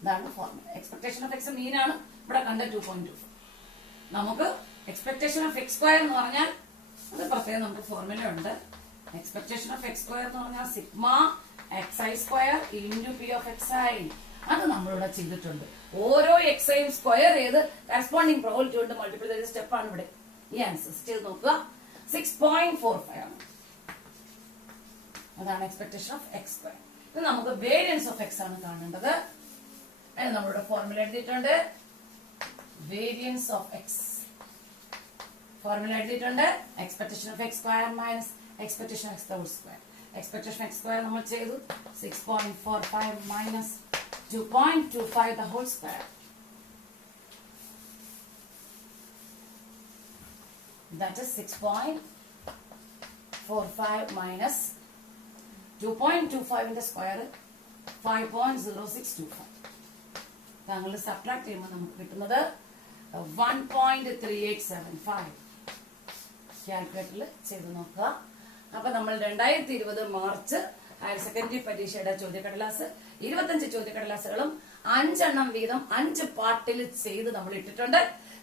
ഇതാണ് ഫോർമുല. എക്സ്പെക്ടേഷൻ ഓഫ് എക്സ് മീനാണ് ഇവിടെ കണ്ട 2.25. നമുക്ക് എക്സ്പെക്ടേഷൻ ഓഫ് എക്സ് സ്ക്വയർ എന്ന് പറഞ്ഞാൽ അത് പ്രത്യേകം നമുക്ക് ഫോർമുല ഉണ്ട്. എക്സ്പെക്ടേഷൻ ഓഫ് എക്സ് സ്ക്വയർ എന്ന് പറഞ്ഞാൽ sigma xi square into P of xi. അത് നമ്മളിവിടെ ചെയ്തിട്ടുണ്ട്. ഓരോ എക്സൈയും സ്ക്വയർ ചെയ്ത് കറസ്പോണ്ടിങ് പ്രോബിലിറ്റി കൊണ്ട് മൾട്ടിപ്ലൈ ചെയ്ത സ്റ്റെപ്പാണ് ഇവിടെ. ഈ ആൻസർ ചെയ്ത് നോക്കുക. 6.45 ആണ്. അതാണ് എക്സ്പെക്ടേഷൻ ഓഫ് എക്സ് സ്ക്വയർ. ഇത് നമുക്ക് വേരിയൻസ് ഓഫ് എക്സ് ആണ് കാണേണ്ടത്. നമ്മളിവിടെ ഫോർമുല എഴുതിയിട്ടുണ്ട്. വേരിയൻസ് ഓഫ് എക്സ് ഫോർമുല എഴുതിയിട്ടുണ്ട്. Expectation of x square minus expectation x whole square. Expectation x square നമ്മൾ ചെയ്തു. 6.45 minus 2.25 the whole square. That is 6.45 minus 2.25 in the square 5.0625. താങ്കൾ സബ്ട്രാക്ട് ചെയ്യുമ്പോൾ നമുക്ക് കിട്ടുന്നത് 1.3875. കാൽക്കുലേറ്ററിൽ ചെയ്ത് നോക്കുക. അപ്പൊ നമ്മൾ 2020 മാർച്ച് ഹയർ സെക്കൻഡറി പരീക്ഷയുടെ ചോദ്യക്കടലാസ് 25 ചോദ്യക്കടലാസുകളും 5 എണ്ണം വീതം 5 പാർട്ടിൽ ചെയ്ത് നമ്മൾ ഇട്ടിട്ടുണ്ട്.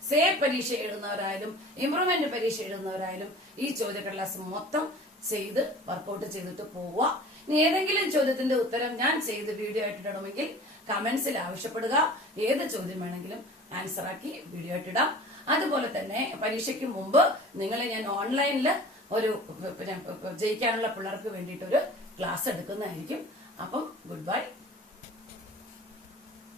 സേഫ് പരീക്ഷ എഴുതുന്നവരായാലും ഇംപ്രൂവ്മെന്റ് പരീക്ഷ എഴുതുന്നവരായാലും ഈ ചോദ്യക്കടലാസ് മൊത്തം ചെയ്ത് വർക്കൗട്ട് ചെയ്തിട്ട് പോവുക. ഇനി ഏതെങ്കിലും ചോദ്യത്തിന്റെ ഉത്തരം ഞാൻ ചെയ്ത് വീഡിയോ ആയിട്ടിടണമെങ്കിൽ കമന്റ്സിൽ ആവശ്യപ്പെടുക. ഏത് ചോദ്യം വേണമെങ്കിലും ആൻസർ ആക്കി വീഡിയോ ആയിട്ടിടാം. അതുപോലെ തന്നെ പരീക്ഷയ്ക്ക് മുമ്പ് നിങ്ങളെ ഞാൻ ഓൺലൈനിൽ ഒരു ജയിക്കാനുള്ള പിള്ളേർക്ക് വേണ്ടിയിട്ട് ഒരു ക്ലാസ് എടുക്കുന്നതായിരിക്കും. അപ്പം ഗുഡ് ബൈ.